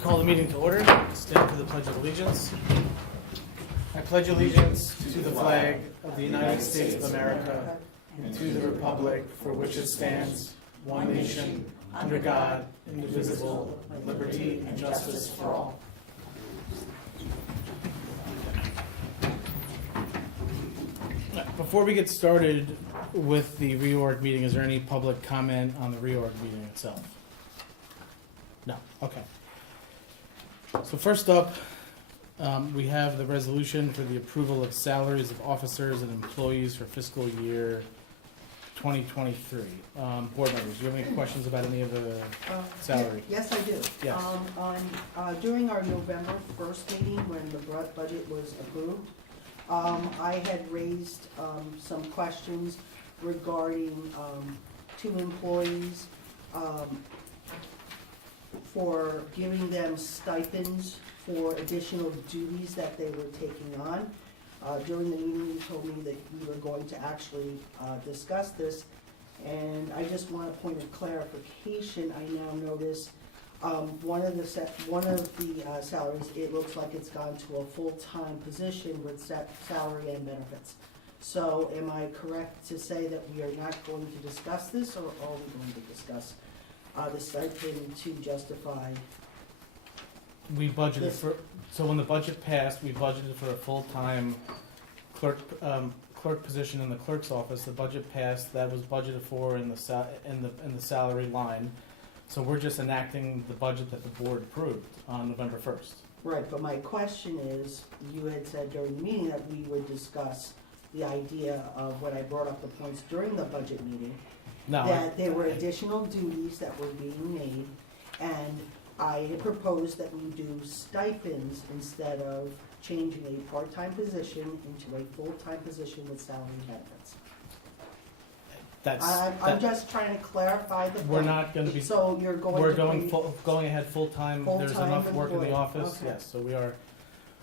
Call the meeting to order. Stand for the Pledge of Allegiance. I pledge allegiance to the flag of the United States of America and to the republic for which it stands, one nation, under God, indivisible, with liberty and justice for all. Before we get started with the reorg meeting, is there any public comment on the reorg meeting itself? No. Okay. So first up, we have the resolution for the approval of salaries of officers and employees for fiscal year 2023. Board members, do you have any questions about any of the salary? Yes, I do. Yes. During our November 1st meeting, when the budget was approved, I had raised some questions regarding two employees for giving them stipends for additional duties that they were taking on. During the meeting, you told me that we were going to actually discuss this, and I just want a point of clarification. I now notice one of the salaries, it looks like it's gone to a full-time position with set salary and benefits. So am I correct to say that we are not going to discuss this, or are we going to discuss the stipend to justify? We budgeted for, so when the budget passed, we budgeted for a full-time clerk position in the clerk's office. The budget passed, that was budgeted for in the salary line. So we're just enacting the budget that the board approved on November 1st. Right, but my question is, you had said during the meeting that we would discuss the idea of when I brought up the points during the budget meeting, No. that there were additional duties that were being made, and I had proposed that we do stipends instead of changing a part-time position into a full-time position with salary and benefits. I'm just trying to clarify the point. We're not going to be. So you're going to. We're going ahead full-time. There's enough work in the office. Okay. Yes, so we are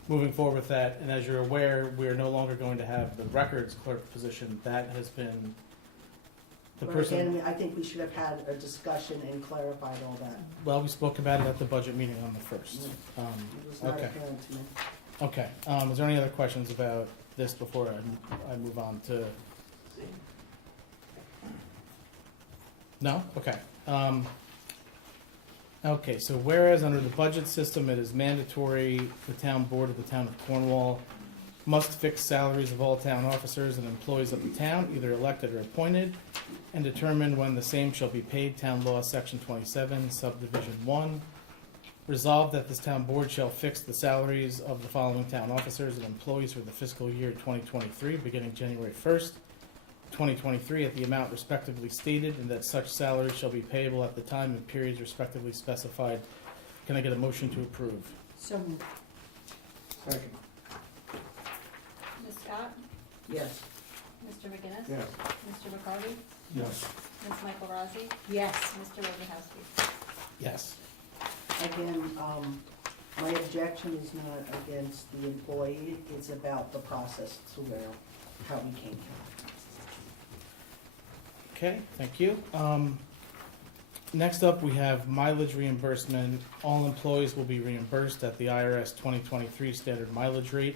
moving forward with that. And as you're aware, we are no longer going to have the records clerk position. That has been the But person. again, I think we should have had a discussion and clarified all that. Well, we spoke about it at the budget meeting on the 1st. It was not Okay. apparent to me. Okay. Is there any other questions about this before I move on to? No? Okay. Okay, so whereas under the budget system, it is mandatory the town board of the town of Cornwall must fix salaries of all town officers and employees of the town, either elected or appointed, and determine when the same shall be paid. Town Law, Section 27, Subdivision 1. Resolved that this town board shall fix the salaries of the following town officers and employees for the fiscal year 2023, beginning January 1st, 2023, at the amount respectively stated, and that such salaries shall be payable at the time and periods respectively specified. Can I get a motion to approve? So moved. Second. Ms. Scott? Yes. Mr. McGinnis? Yes. Mr. McCarty? Yes. Ms. Michael Rossi? Yes. Mr. Wojciechowski? Yes. Again, my objection is not against the employee, it's about the process to how we came here. Okay, thank you. Next up, we have mileage reimbursement. All employees will be reimbursed at the IRS 2023 standard mileage rate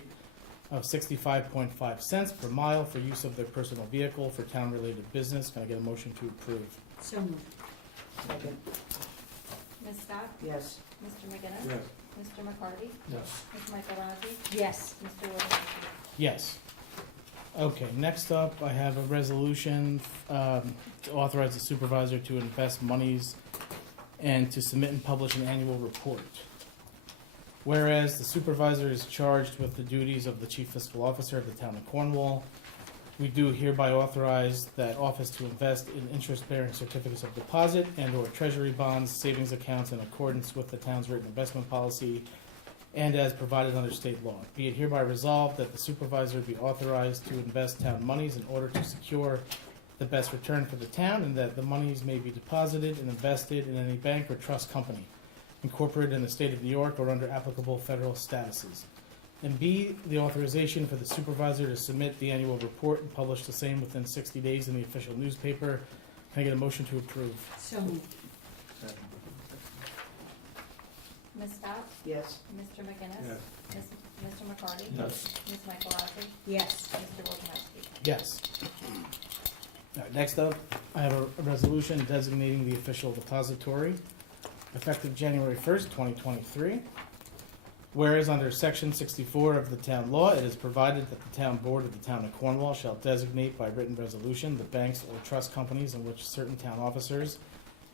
of 65.5 cents per mile for use of their personal vehicle for town-related business. Can I get a motion to approve? So moved. Second. Ms. Scott? Yes. Mr. McGinnis? Yes. Mr. McCarty? Yes. Ms. Michael Rossi? Yes. Mr. Wojciechowski? Yes. Okay, next up, I have a resolution to authorize the supervisor to invest monies and to submit and publish an annual report. Whereas the supervisor is charged with the duties of the chief fiscal officer of the town of Cornwall, we do hereby authorize that office to invest in interest-bearing certificates of deposit and/or treasury bonds, savings accounts in accordance with the town's written investment policy and as provided under state law. Be it hereby resolved that the supervisor be authorized to invest town monies in order to secure the best return for the town, and that the monies may be deposited and invested in any bank or trust company incorporated in the state of New York or under applicable federal statuses. And B, the authorization for the supervisor to submit the annual report and publish the same within 60 days in the official newspaper. Can I get a motion to approve? So moved. Second. Ms. Scott? Yes. Mr. McGinnis? Yes. Mr. McCarty? Yes. Ms. Michael Rossi? Yes. Mr. Wojciechowski? Yes. All right, next up, I have a resolution designating the official depository effective January 1st, 2023. Whereas under Section 64 of the town law, it is provided that the town board of the town of Cornwall shall designate by written resolution the banks or trust companies in which certain town officers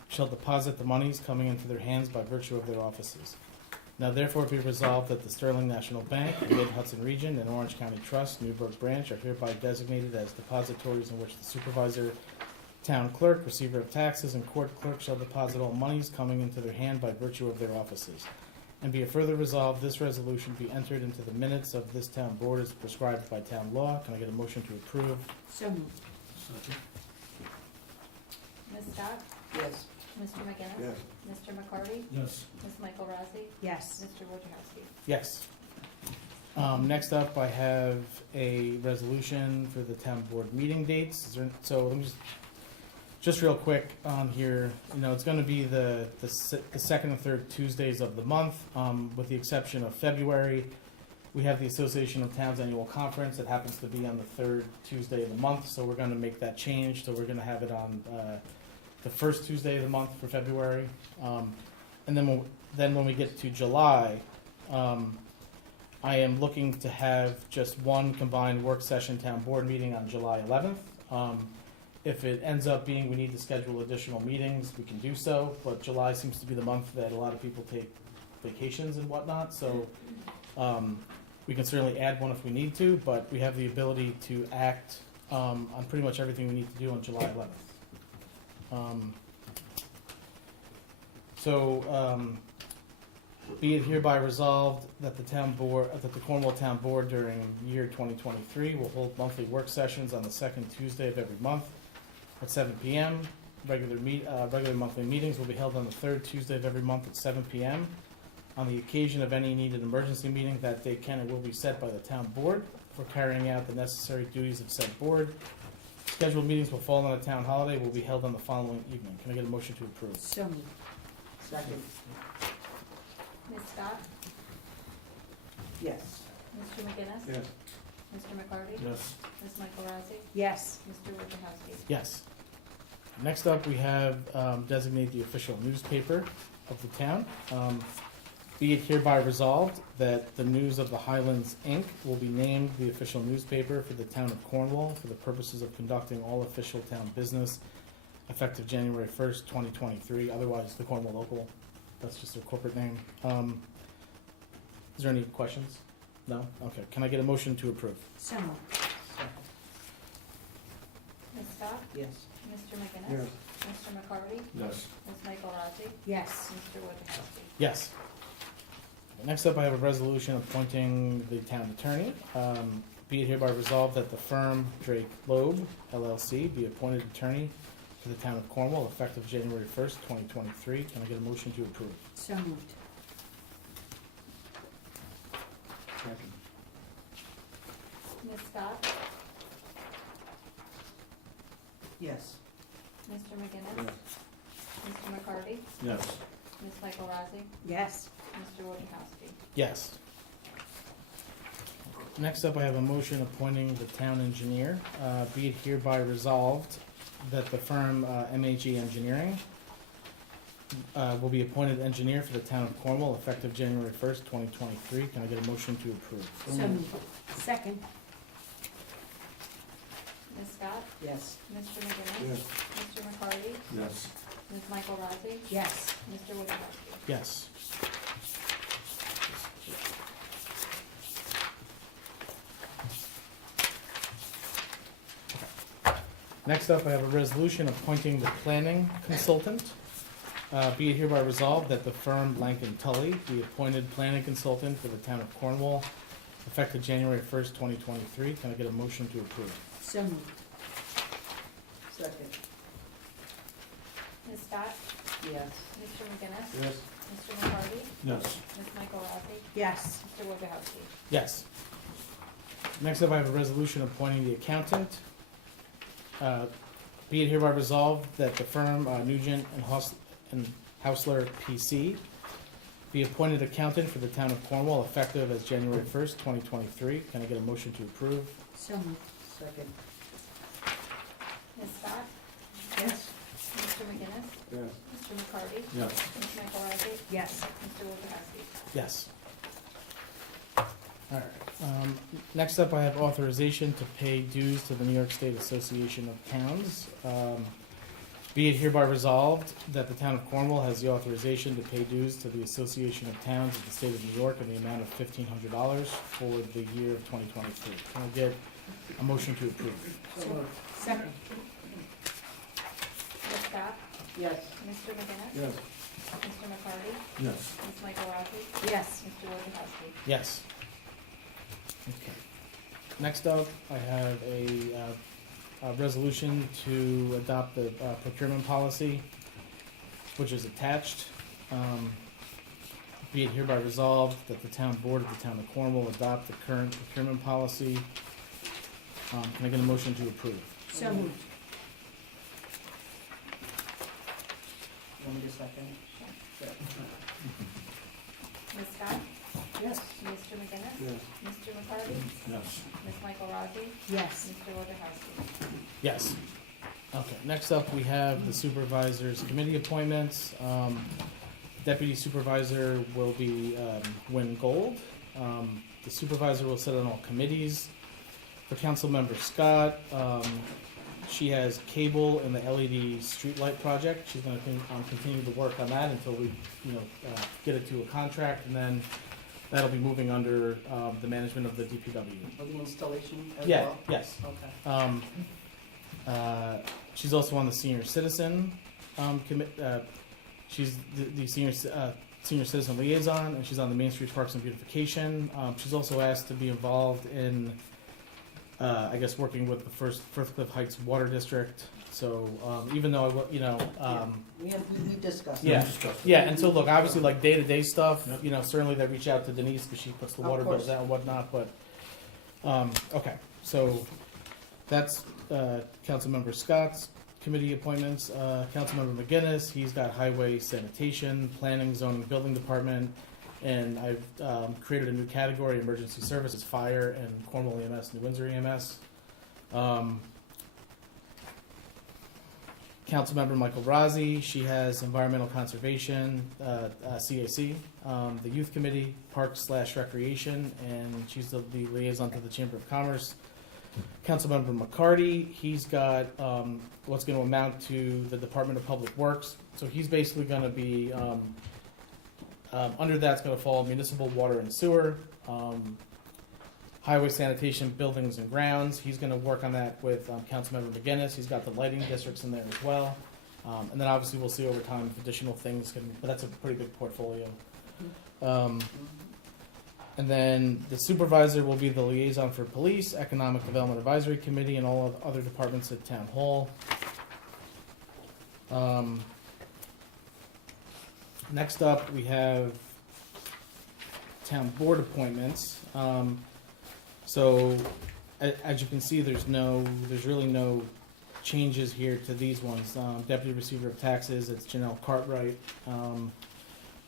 shall deposit the monies coming into their hands by virtue of their offices. Now therefore be resolved that the Sterling National Bank, Mid-Hudson Region, and Orange County Trust, Newburgh Branch, are hereby designated as depositories in which the supervisor, town clerk, receiver of taxes, and court clerk shall deposit all monies coming into their hand by virtue of their offices. And be it further resolved, this resolution be entered into the minutes of this town board as prescribed by town law. Can I get a motion to approve? So moved. Second. Ms. Scott? Yes. Mr. McGinnis? Yes. Mr. McCarty? Yes. Ms. Michael Rossi? Yes. Mr. Wojciechowski? Yes. Next up, I have a resolution for the town board meeting dates. So let me just real quick on here, it's gonna be the second and third Tuesdays of the month, with the exception of February. We have the Association of Towns Annual Conference that happens to be on the third Tuesday of the month, so we're gonna make that change. So we're gonna have it on, the first Tuesday of the month for February. And then when we get to July, I am looking to have just one combined work session town board meeting on July 11th. If it ends up being we need to schedule additional meetings, we can do so, but July seems to be the month that a lot of people take vacations and whatnot, so we can certainly add one if we need to, but we have the ability to act on pretty much everything we need to do on July 11th. Be it hereby resolved that the Cornwall Town Board during year 2023 will hold monthly work sessions on the second Tuesday of every month at 7 p.m. Regular monthly meetings will be held on the third Tuesday of every month at 7 p.m. On the occasion of any needed emergency meeting, that date can and will be set by the town board for carrying out the necessary duties of said board. Scheduled meetings will fall on a town holiday, will be held on the following evening. Can I get a motion to approve? So moved. Second. Ms. Scott? Yes. Mr. McGinnis? Yes. Mr. McCarty? Yes. Ms. Michael Rossi? Yes. Mr. Wojciechowski? Yes. Next up, we have designate the official newspaper of the town. Be it hereby resolved that the News of the Highlands, Inc. will be named the official newspaper for the town of Cornwall for the purposes of conducting all official town business effective January 1st, 2023, otherwise the Cornwall Local. That's just their corporate name. Is there any questions? No? Okay. Can I get a motion to approve? So moved. Second. Ms. Scott? Yes. Mr. McGinnis? Yes. Mr. McCarty? Yes. Ms. Michael Rossi? Yes. Mr. Wojciechowski? Yes. Next up, I have a resolution appointing the town attorney. Be it hereby resolved that the firm Drake Loeb LLC be appointed attorney for the town of Cornwall effective January 1st, 2023. Can I get a motion to approve? So moved. Second. Ms. Scott? Yes. Mr. McGinnis? Mr. McCarty? Yes. Ms. Michael Rossi? Yes. Mr. Wojciechowski? Yes. Next up, I have a motion appointing the town engineer. Be it hereby resolved that the firm MAG Engineering will be appointed engineer for the town of Cornwall effective January 1st, 2023. Can I get a motion to approve? So moved. Second. Ms. Scott? Yes. Mr. McGinnis? Yes. Mr. McCarty? Yes. Ms. Michael Rossi? Yes. Mr. Wojciechowski? Yes. Next up, I have a resolution appointing the planning consultant. Be it hereby resolved that the firm Blank and Tully be appointed planning consultant for the town of Cornwall, effective January 1st, 2023. Can I get a motion to approve? So moved. Second. Ms. Scott? Yes. Mr. McGinnis? Yes. Mr. McCarty? Yes. Ms. Michael Rossi? Yes. Mr. Wojciechowski? Yes. Next up, I have a resolution appointing the accountant. Be it hereby resolved that the firm Nugent and Hausler PC be be appointed accountant for the town of Cornwall effective as January 1st, 2023. Can I get a motion to approve? So moved. Second. Ms. Scott? Yes. Mr. McGinnis? Yes. Mr. McCarty? Yes. Ms. Michaelozzi? Yes. Mr. Wojciechowski? Yes. All right. Next up, I have authorization to pay dues to the New York State Association of Towns. Be it hereby resolved that the town of Cornwall has the authorization to pay dues to the Association of Towns of the state of New York in the amount of $1,500 for the year of 2023. Can I get a motion to approve? So moved. Second. Ms. Scott? Yes. Mr. McGinnis? Yes. Mr. McCarty? Yes. Ms. Michaelozzi? Yes. Mr. Wojciechowski? Yes. Okay. Next up, I have a resolution to adopt the procurement policy, which is attached. Be it hereby resolved that the town board of the town of Cornwall adopt the current procurement policy. Can I get a motion to approve? So moved. Want me to second? Sure. Ms. Scott? Yes. Mr. McGinnis? Yes. Mr. McCarty? Yes. Ms. Michaelozzi? Yes. Mr. Wojciechowski? Yes. Okay, next up, we have the supervisors committee appointments. Deputy supervisor will be Win Gold. The supervisor will sit on all committees. For council member Scott, she has cable in the LED streetlight project. She's gonna continue to work on that until we, get it to a contract, and then that'll be moving under the management of the DPW. For the installation as Yeah, well? yes. Okay. She's also on the senior citizen she's the senior citizen liaison, and she's on the Main Street Parks and Beautification. She's also asked to be involved in, working with the Firth Cliff Heights Water District. So even though We discussed. Yeah. that. yeah, and so look, obviously, like day-to-day stuff, Yep. Certainly they reach out to Denise because she puts the Of water bills course. out and whatnot. But okay, so that's Councilmember Scott's committee appointments. Councilmember McGinnis, he's got highway sanitation, planning, zoning, building department, and I've created a new category: emergency services, fire, and Cornwall EMS, New Windsor EMS. Councilmember Michael Rozzi, she has environmental conservation, CAC, the youth committee, parks/recreation, and she's the liaison to the Chamber of Commerce. Councilmember McCarty, he's got what's going to amount to the Department of Public Works. So he's basically going to be under that's going to fall municipal water and sewer, highway sanitation, buildings and grounds. He's going to work on that with Councilmember McGinnis. He's got the lighting districts in there as well. And then obviously we'll see over time if additional things can, but that's a pretty big portfolio. And then the supervisor will be the liaison for police, economic development advisory committee, and all of other departments at town hall. Next up, we have town board appointments. So as you can see, there's really no changes here to these ones. Deputy Receiver of Taxes, it's Janelle Cartwright.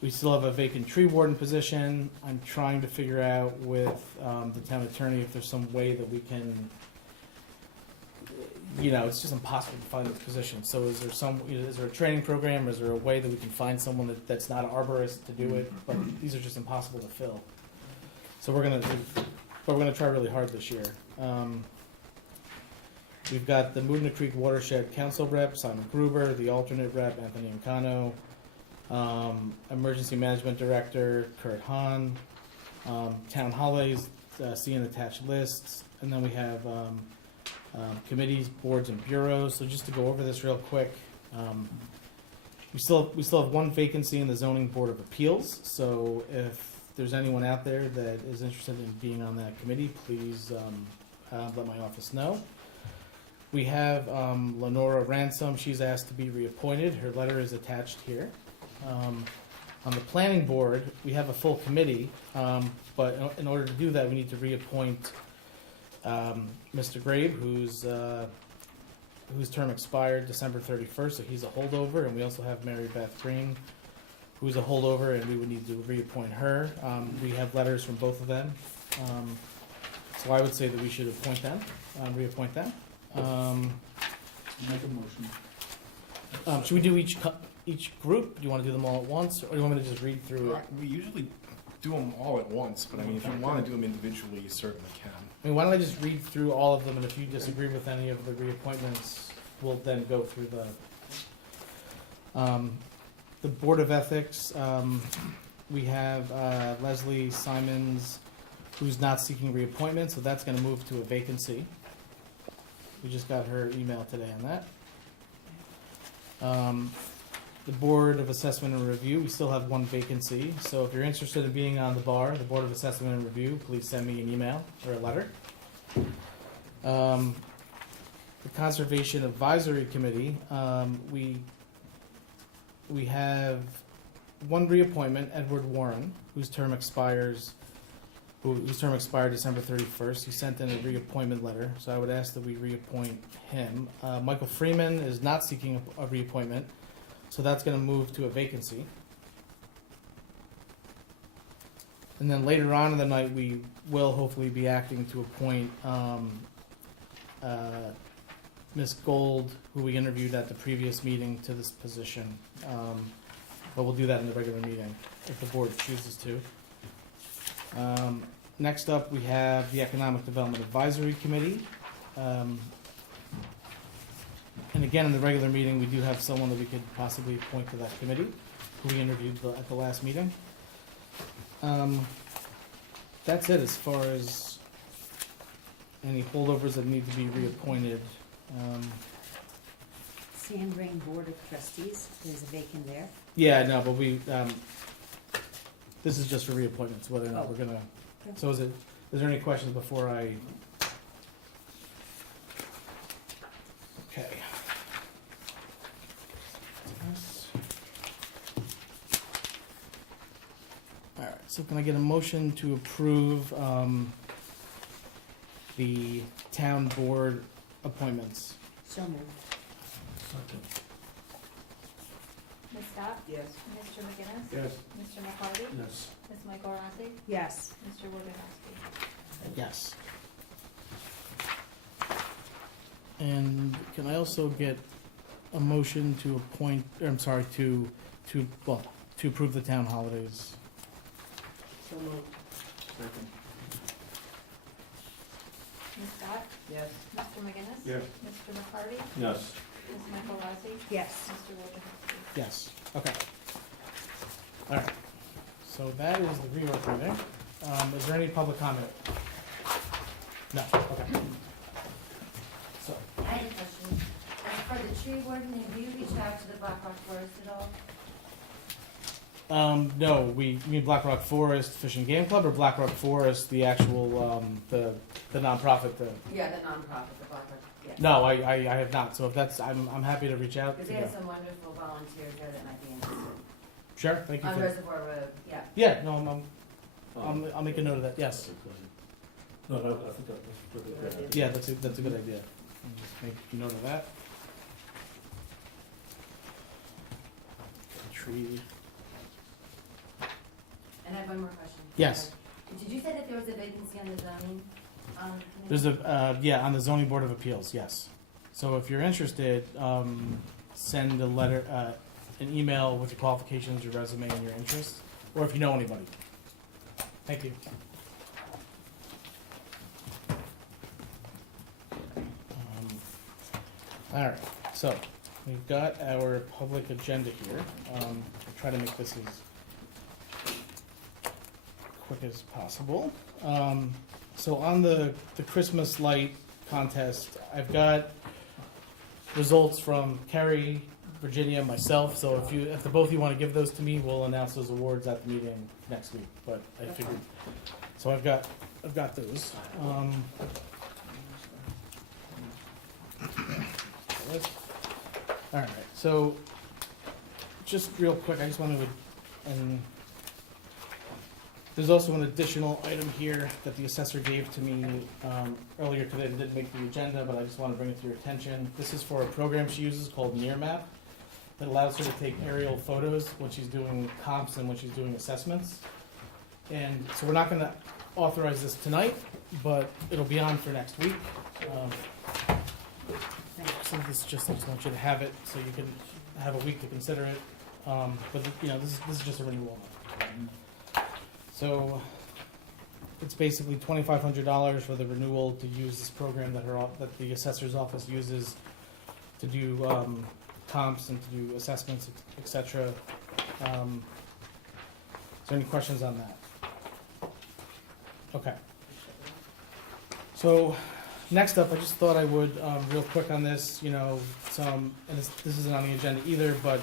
We still have a vacant tree warden position. I'm trying to figure out with the town attorney if there's some way that we can, it's just impossible to find this position. So is there a training program, or is there a way that we can find someone that's not an arborist to do it? But these are just impossible to fill. So we're gonna try really hard this year. We've got the Moodna Creek Watershed Council rep, Simon Gruber, the alternate rep, Anthony Incano, Emergency Management Director, Kurt Hahn, Town Holidays, see in attached lists, and then we have committees, boards, and bureaus. So just to go over this real quick, we still have one vacancy in the Zoning Board of Appeals. So if there's anyone out there that is interested in being on that committee, please let my office know. We have Lenora Ransom. She's asked to be reappointed. Her letter is attached here. On the planning board, we have a full committee, but in order to do that, we need to reappoint Mr. Grabe, whose term expired December 31st, so he's a holdover, and we also have Mary Beth Green, who's a holdover, and we would need to reappoint her. We have letters from both of them. So I would say that we should appoint them, reappoint them. Make a motion. Should we do each group? Do you want to do them all at once, or do you want me to just read through it? We usually do them all at once, but I mean, if you want to do them individually, you certainly can. I mean, why don't I just read through all of them, and if you disagree with any of the reappointments, we'll then go through the Board of Ethics. We have Leslie Simons, who's not seeking reappointment, so that's gonna move to a vacancy. We just got her email today on that. The Board of Assessment and Review, we still have one vacancy, so if you're interested in being on the Board of Assessment and Review, please send me an email or a letter. The Conservation Advisory Committee, we have one reappointment, Edward Warren, whose term expired December 31st. He sent in a reappointment letter, so I would ask that we reappoint him. Michael Freeman is not seeking a reappointment, so that's going to move to a vacancy. And then later on in the night, we will hopefully be acting to appoint Ms. Gold, who we interviewed at the previous meeting, to this position. But we'll do that in the regular meeting if the board chooses to. Next up, we have the Economic Development Advisory Committee. And again, in the regular meeting, we do have someone that we could possibly appoint to that committee, who we interviewed at the last meeting. That's it as far as any holdovers that need to be reappointed. Sand Ring Board of Trustees, there's a vacant there. Yeah, no, but this is just for reappointments, whether or not Oh. we're gonna, Okay. so is there any questions before I? Okay. Alright, so can I get a motion to approve, the town board appointments? So moved. Second. Ms. Scott? Yes. Mr. McGinnis? Yes. Mr. McCarty? Yes. Ms. Michael Rossi? Yes. Mr. Wojciechowski? Yes. And can I also get a motion to appoint, or I'm sorry, to approve the town holidays? So moved. Second. Ms. Scott? Yes. Mr. McGinnis? Yes. Mr. McCarty? Yes. Ms. Michael Rossi? Yes. Mr. Wojciechowski? Yes, okay. All right, so that is the reorg meeting. Is there any public comment? No, okay. So, I had a question. For the tree warden, have you reached out to the Black Rock Forest at all? no, you mean Black Rock Forest Fish and Game Club, or Black Rock Forest, the actual, the nonprofit, Yeah, the nonprofit, the Black Rock, yeah. no, I have not, so if that's, I'm happy to reach out. Because they have some wonderful volunteers there that might be interested. Sure, thank you On for, Reservoir Road, yeah. yeah, no, I'll make a note of that, yes. No, I think that was pretty good. Yeah, that's a good idea. I'll just make a note of that. Tree. And I have one more question. Yes. Did you say that there was a vacancy on the zoning? There's on the zoning board of appeals, yes. So if you're interested, send a letter, an email with your qualifications, your resume, and your interests, or if you know anybody. Thank you. All right, so we've got our public agenda here. I'll try to make this as quick as possible. So on the Christmas light contest, I've got results from Kerry, Virginia, myself. So if the both of you want to give those to me, we'll announce those awards at the meeting next week. But I figured, so I've got those. All right. So just real quick, I just wanted to, and there's also an additional item here that the assessor gave to me earlier today that didn't make the agenda, but I just want to bring it to your attention. This is for a program she uses called NearMap. that allows her to take aerial photos when she's doing comps and when she's doing assessments. And so we're not gonna authorize this tonight, but it'll be on for next week. So this just, I just want you to have it, so you can have a week to consider it. But, you know, this is just a renewal. So it's basically $2,500 for the renewal to use this program that the assessor's office uses to do comps and to do assessments, etc. Is there any questions on that? Okay. So next up, I just thought I would, real quick on this, you know, and this isn't on the agenda either, but,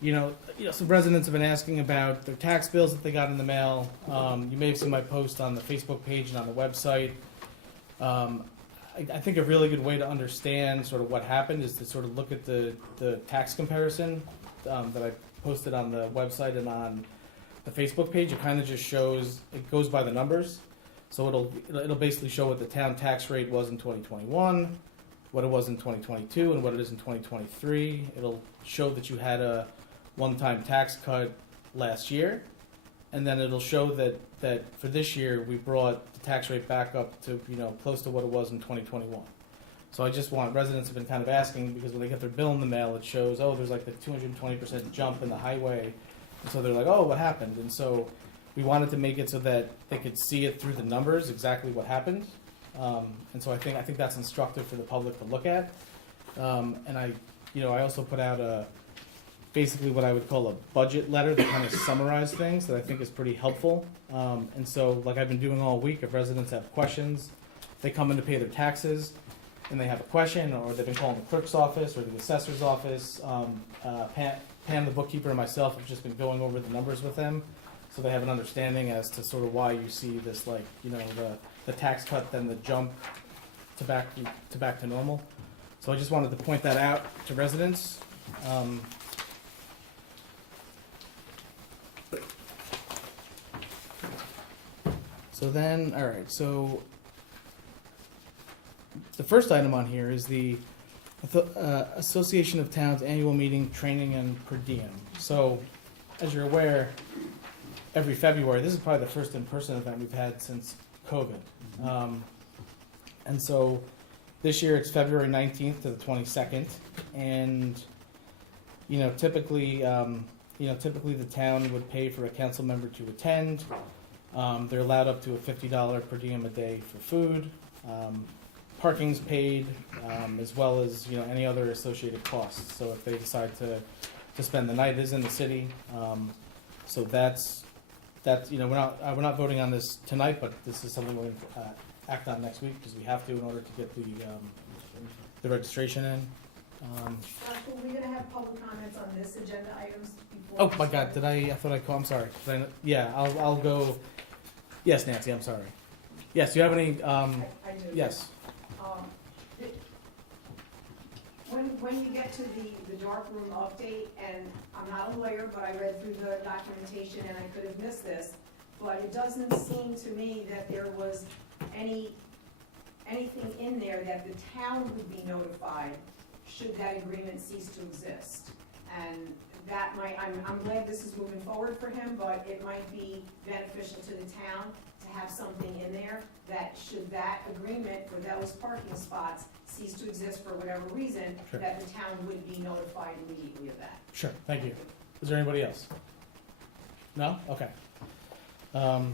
you know, some residents have been asking about their tax bills that they got in the mail. You may have seen my post on the Facebook page and on the website. I think a really good way to understand sort of what happened is to sort of look at the tax comparison that I posted on the website and on the Facebook page. It kind of just shows, it goes by the numbers. So it'll basically show what the town tax rate was in 2021, what it was in 2022, and what it is in 2023. It'll show that you had a one-time tax cut last year, and then it'll show that for this year we brought the tax rate back up to, you know, close to what it was in 2021. So I just want, residents have been kind of asking, because when they get their bill in the mail, it shows, oh, there's like the 220% jump in the highway, and so they're like, oh, what happened? And so we wanted to make it so that they could see it through the numbers exactly what happened, and so I think that's instructive for the public to look at. And I also put out basically what I would call a budget letter that kind of summarized things that I think is pretty helpful. And so, like I've been doing all week, if residents have questions, they come in to pay their taxes, and they have a question, or they've been calling the clerk's office or the assessor's office. Pam, the bookkeeper, and myself have just been going over the numbers with them, so they have an understanding as to sort of why you see this, like, you know, the tax cut, then the jump to back to normal. So I just wanted to point that out to residents. So then, all right, so the first item on here is the Association of Towns Annual Meeting, Training, and Per Diem. So, as you're aware, every February, this is probably the first in-person event we've had since COVID. And so this year it's February 19th to the 22nd, and typically the town would pay for a council member to attend. They're allowed up to a $50 per diem a day for food. Parking's paid, as well as any other associated costs. So if they decide to spend the night, it is in the city. So that's we're not voting on this tonight, but this is something we're going to act on next week because we have to in order to get the registration in. Are we gonna have public comments on this agenda items before? Oh my God! I thought I called. I'm sorry. Yeah, I'll go. Yes, Nancy. I'm sorry. Yes. Do you have any? I do. Yes. When you get to the dark room update, and I'm not a lawyer, but I read through the documentation and I could have missed this, but it doesn't seem to me that there was anything in there that the town would be notified should that agreement cease to exist. And that I'm glad this is moving forward for him, but it might be beneficial to the town to have something in there that should that agreement for those parking spots cease to exist for whatever reason, Sure. that the town would be notified immediately of that. Sure. Thank you. Is there anybody else? No? Okay. All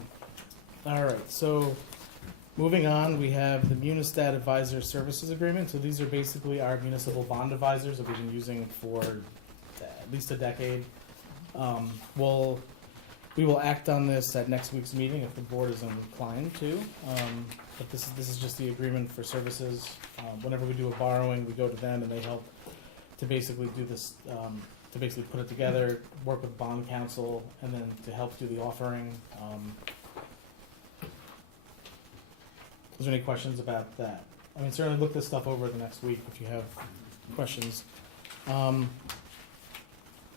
right. So moving on, we have the Munistat Advisor Services Agreement. So these are basically our municipal bond advisors that we've been using for at least a decade. We will act on this at next week's meeting if the board is inclined to. But this is just the agreement for services. Whenever we do a borrowing, we go to them and they help to basically do this, to basically put it together, work with bond counsel, and then to help do the offering. Is there any questions about that? I mean, certainly look this stuff over the next week if you have questions.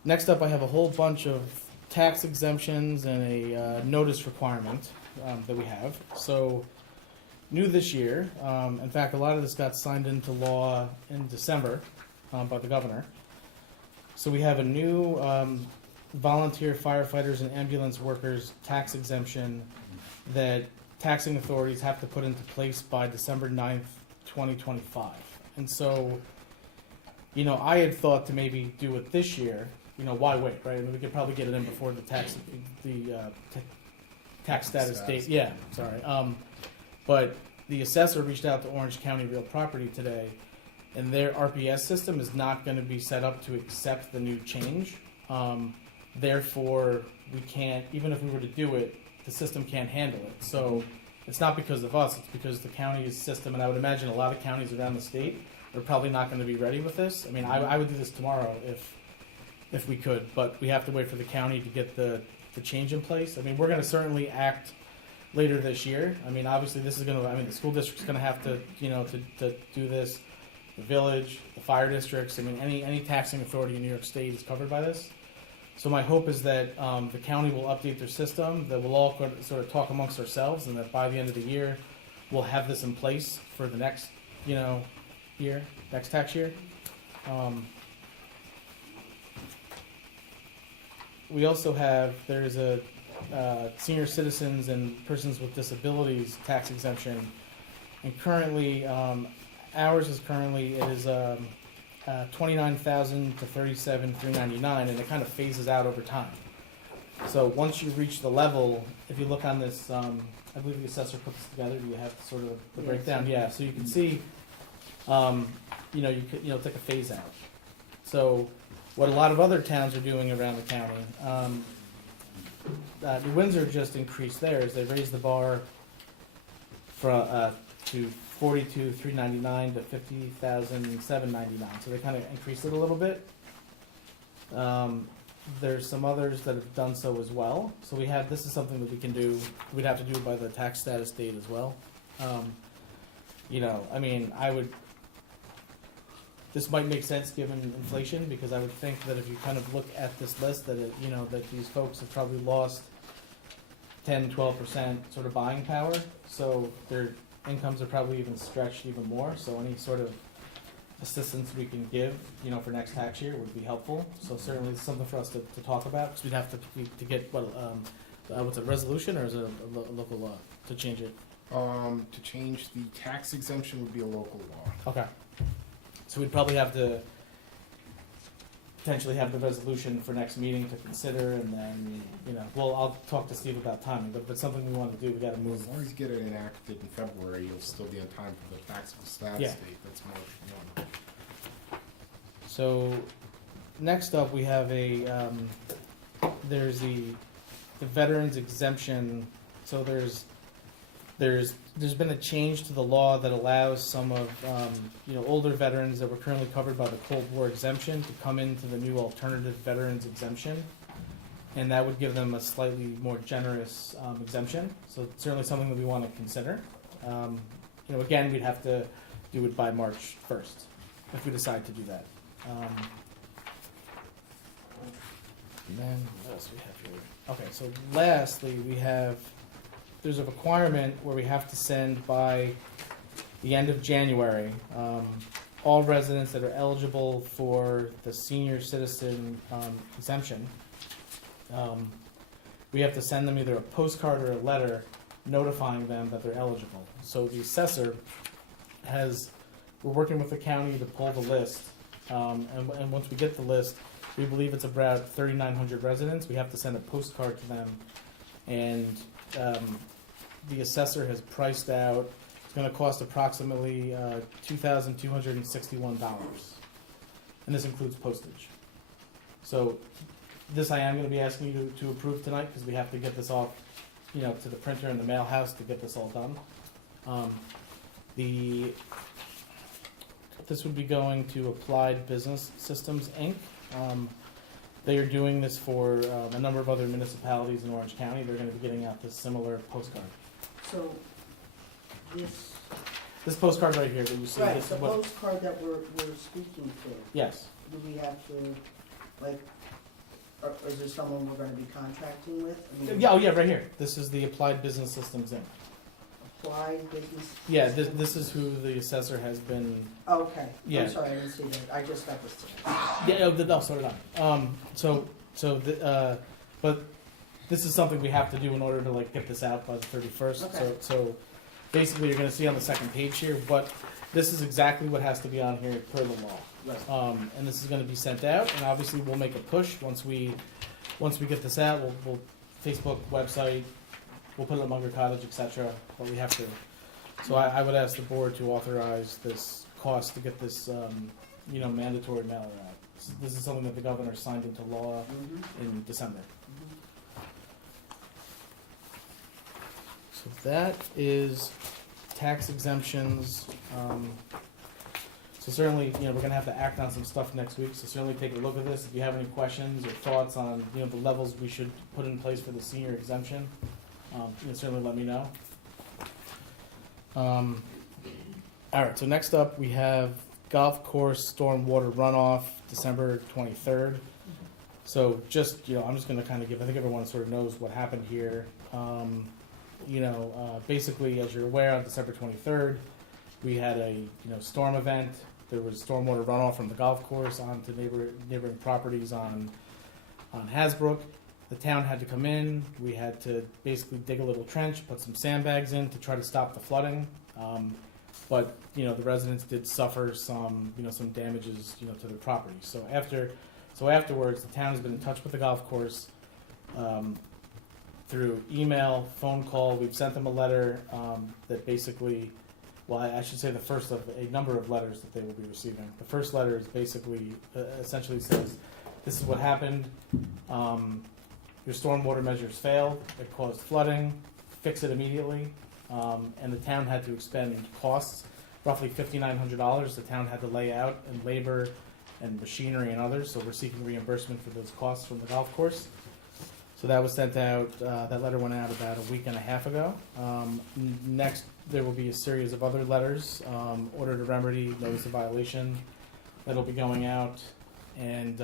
Next up, I have a whole bunch of tax exemptions and a notice requirement that we have. So, new this year, in fact, a lot of this got signed into law in December by the governor. So we have a new volunteer firefighters and ambulance workers tax exemption that taxing authorities have to put into place by December 9th, 2025. And so, you know, I had thought to maybe do it this year. You know, why wait, right? I mean, we could probably get it in before the tax status date. Yeah, sorry. But the assessor reached out to Orange County Real Property today, and their RPS system is not going to be set up to accept the new change. Therefore, we can't, even if we were to do it, the system can't handle it. So it's not because of us, it's because the county's system, and I would imagine a lot of counties around the state are probably not going to be ready with this. I mean, I would do this tomorrow if we could, but we have to wait for the county to get the change in place. I mean, we're going to certainly act later this year. I mean, obviously this is going to, I mean, the school district's going to have to, you know, to do this. The village, the fire districts, I mean, any taxing authority in New York State is covered by this. So my hope is that the county will update their system, that we'll all sort of talk amongst ourselves, and that by the end of the year, we'll have this in place for the next, you know, year, next tax year. We also have, there's a senior citizens and persons with disabilities tax exemption, and currently, ours is currently, it is $29,000 to $37,399, and it kind of phases out over time. So once you reach the level, if you look on this, I believe the assessor put this together. Do you have sort of the Yes. breakdown? Yeah. So you can see, you know, you could, you know, take a phase out. So what a lot of other towns are doing around the county, New Windsor just increased theirs. They raised the bar from to $42,399 to $50,799. So they kind of increased it a little bit. There's some others that have done so as well. So we have, this is something that we can do. We'd have to do it by the tax status date as well. You know, I mean, this might make sense given inflation, because I would think that if you kind of look at this list, that it, you know, that these folks have probably lost 10, 12% sort of buying power. So their incomes are probably even stretched even more. So any sort of assistance we can give, you know, for next tax year would be helpful. So certainly it's something for us to talk about, because we'd have to get what's a resolution, or is it a local law to change it? To change the tax exemption would be a local law. Okay. So we'd probably have to potentially have the resolution for next meeting to consider, and then, you know, well, I'll talk to Steve about timing, but if it's something we want to do, we got to move. As long as you get it enacted in February, you'll still be on time for the taxable status Yeah. date. That's March 1. So next up, we have there's the veterans exemption. So there's been a change to the law that allows some of you know, older veterans that were currently covered by the Cold War exemption to come into the new alternative veterans exemption, and that would give them a slightly more generous exemption. So it's certainly something that we want to consider. You know, again, we'd have to do it by March 1st if we decide to do that. And then what else do we have here? Okay, so lastly, there's a requirement where we have to send by the end of January all residents that are eligible for the senior citizen exemption. We have to send them either a postcard or a letter notifying them that they're eligible. So the assessor we're working with the county to pull the list, and once we get the list, we believe it's about 3,900 residents. We have to send a postcard to them, and the assessor has priced out, it's going to cost approximately $2,261, and this includes postage. So this I am going to be asking you to approve tonight, because we have to get this off, you know, to the printer and the mail house to get this all done. This would be going to Applied Business Systems, Inc. They are doing this for a number of other municipalities in Orange County. They're going to be getting out this similar postcard. So This postcard right here that you see. right, This the is what, postcard that we're speaking to, yes. do we have to, like, or is there someone we're gonna be contracting with? I mean, Yeah, oh yeah, right here. This is the Applied Business Systems, Inc. Clyde Business. Yeah, this is who the assessor has been. Okay, Yeah. I'm sorry, I didn't see that, I just got this today. Yeah, no, so did I. But this is something we have to do in order to like get this out by the 31st. Okay. So basically, you're going to see on the second page here, but this is exactly what has to be on here per the law. Right. And this is going to be sent out, and obviously we'll make a push once we get this out. We'll Facebook website, we'll put it on Munger Cottage, etc. But we have to. So I would ask the board to authorize this cost to get this, mandatory mailer out. This is something that the governor signed into law Mhm, in December. mhm. So that is tax exemptions. So certainly, we're gonna have to act on some stuff next week, so certainly take a look at this. If you have any questions or thoughts on, the levels we should put in place for the senior exemption, certainly let me know. All right, so next up, we have golf course stormwater runoff, December 23rd. So just, I'm just gonna kind of give, I think everyone sort of knows what happened here. Basically, as you're aware, on December 23rd, we had a, storm event. There was stormwater runoff from the golf course onto neighboring properties on Hasbrook. The town had to come in. We had to basically dig a little trench, put some sandbags in to try to stop the flooding. But the residents did suffer some damages, to their property. So afterwards, the town has been in touch with the golf course through email, phone call. We've sent them a letter that basically, well, I should say the first of a number of letters that they will be receiving. The first letter is basically essentially says, "This is what happened. Your stormwater measures failed. It caused flooding. Fix it immediately." And the town had to expend costs, roughly $5,900. The town had to lay out in labor and machinery and others. So we're seeking reimbursement for those costs from the golf course. So that was sent out. That letter went out about a week and a half ago. Next, there will be a series of other letters, order to remedy, notice of violation, that'll be going out, and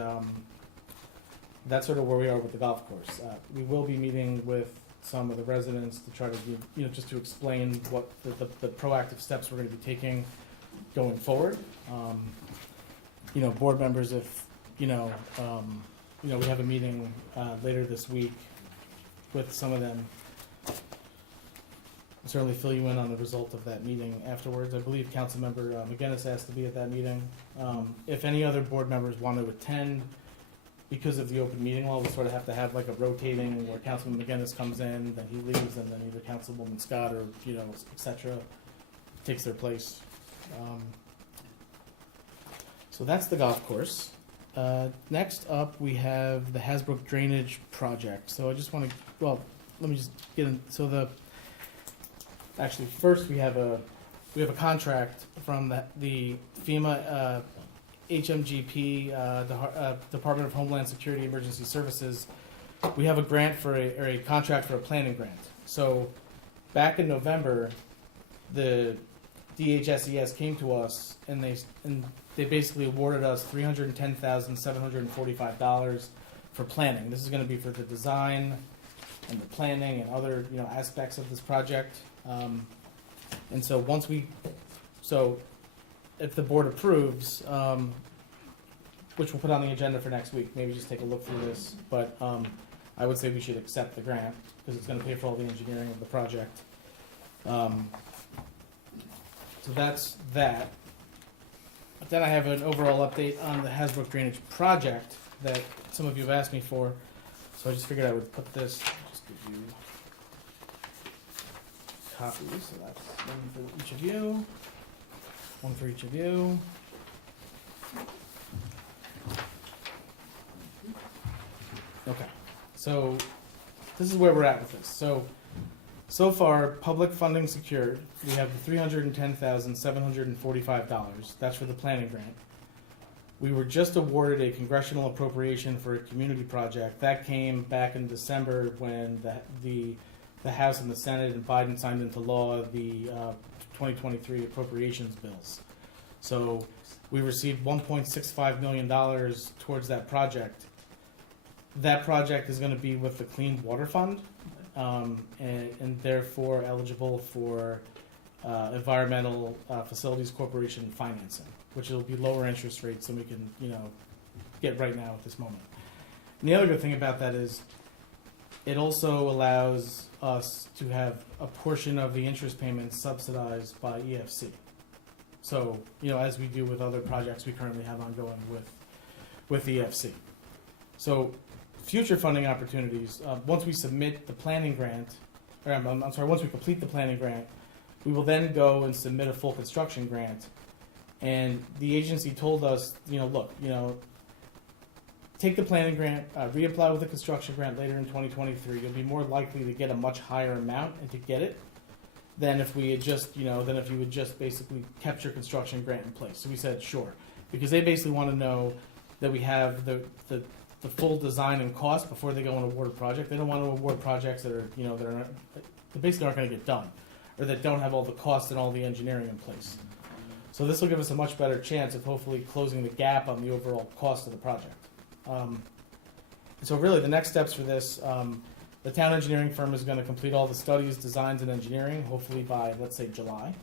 that's sort of where we are with the golf course. We will be meeting with some of the residents to try to give, just to explain what the proactive steps we're going to be taking going forward. Board members, if we have a meeting later this week with some of them. I'll certainly fill you in on the result of that meeting afterwards. I believe Councilmember McGinnis asked to be at that meeting. If any other board members want to attend, because of the open meeting law, we sort of have to have like a rotating where Councilman McGinnis comes in, then he leaves, and then either Councilwoman Scott or, et cetera, takes their place. So that's the golf course. Next up, we have the Hasbrook Drainage Project. So I just want to, let me just get in. So actually, first we have a contract from the FEMA HMGP, the Department of Homeland Security Emergency Services. We have a grant for a contract for a planning grant. So back in November, the DHSES came to us and they basically awarded us $310,745 for planning. This is going to be for the design and the planning and other aspects of this project. And so if the board approves, which we'll put on the agenda for next week, maybe just take a look through this. But I would say we should accept the grant because it's going to pay for all the engineering of the project. So that's that. But then I have an overall update on the Hasbrook Drainage Project that some of you have asked me for. So I just figured I would put this, just give you copies. So that's one for each of you. One for each of you. Okay. So this is where we're at with this. So far, public funding secured. We have the $310,745. That's for the planning grant. We were just awarded a congressional appropriation for a community project. That came back in December when the House and the Senate and Biden signed into law the 2023 appropriations bills. So we received $1.65 million towards that project. That project is going to be with the Clean Water Fund. and therefore eligible for environmental facilities corporation financing, which will be lower interest rates than we can, get right now at this moment. And the other good thing about that is it also allows us to have a portion of the interest payments subsidized by EFC. So, as we do with other projects we currently have ongoing with EFC. So, future funding opportunities, once we submit the planning grant, or once we complete the planning grant, we will then go and submit a full construction grant. And the agency told us, look, take the planning grant, reapply with the construction grant later in 2023. You'll be more likely to get a much higher amount and to get it than if we had just, than if you had just basically kept your construction grant in place. So we said, sure, because they basically want to know that we have the full design and cost before they go and award a project. They don't want to award projects that are, that basically aren't going to get done, or that don't have all the cost and all the engineering in place. So this will give us a much better chance of hopefully closing the gap on the overall cost of the project. So really the next steps for this, the town engineering firm is going to complete all the studies, designs, and engineering, hopefully by, let's say, July.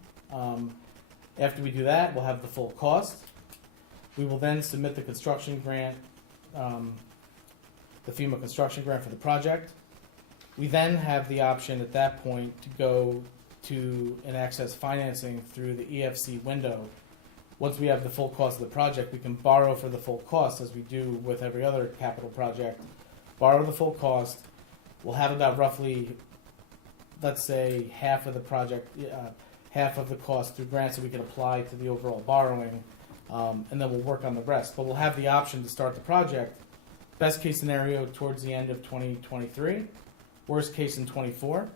After we do that, we'll have the full cost. We will then submit the construction grant, the FEMA construction grant for the project. We then have the option at that point to go to and access financing through the EFC window. Once we have the full cost of the project, we can borrow for the full cost, as we do with every other capital project. Borrow the full cost. We'll have about roughly, let's say, half of the project, half of the cost through grants that we can apply to the overall borrowing, and then we'll work on the rest. But we'll have the option to start the project, best case scenario, towards the end of 2023, worst case in 24.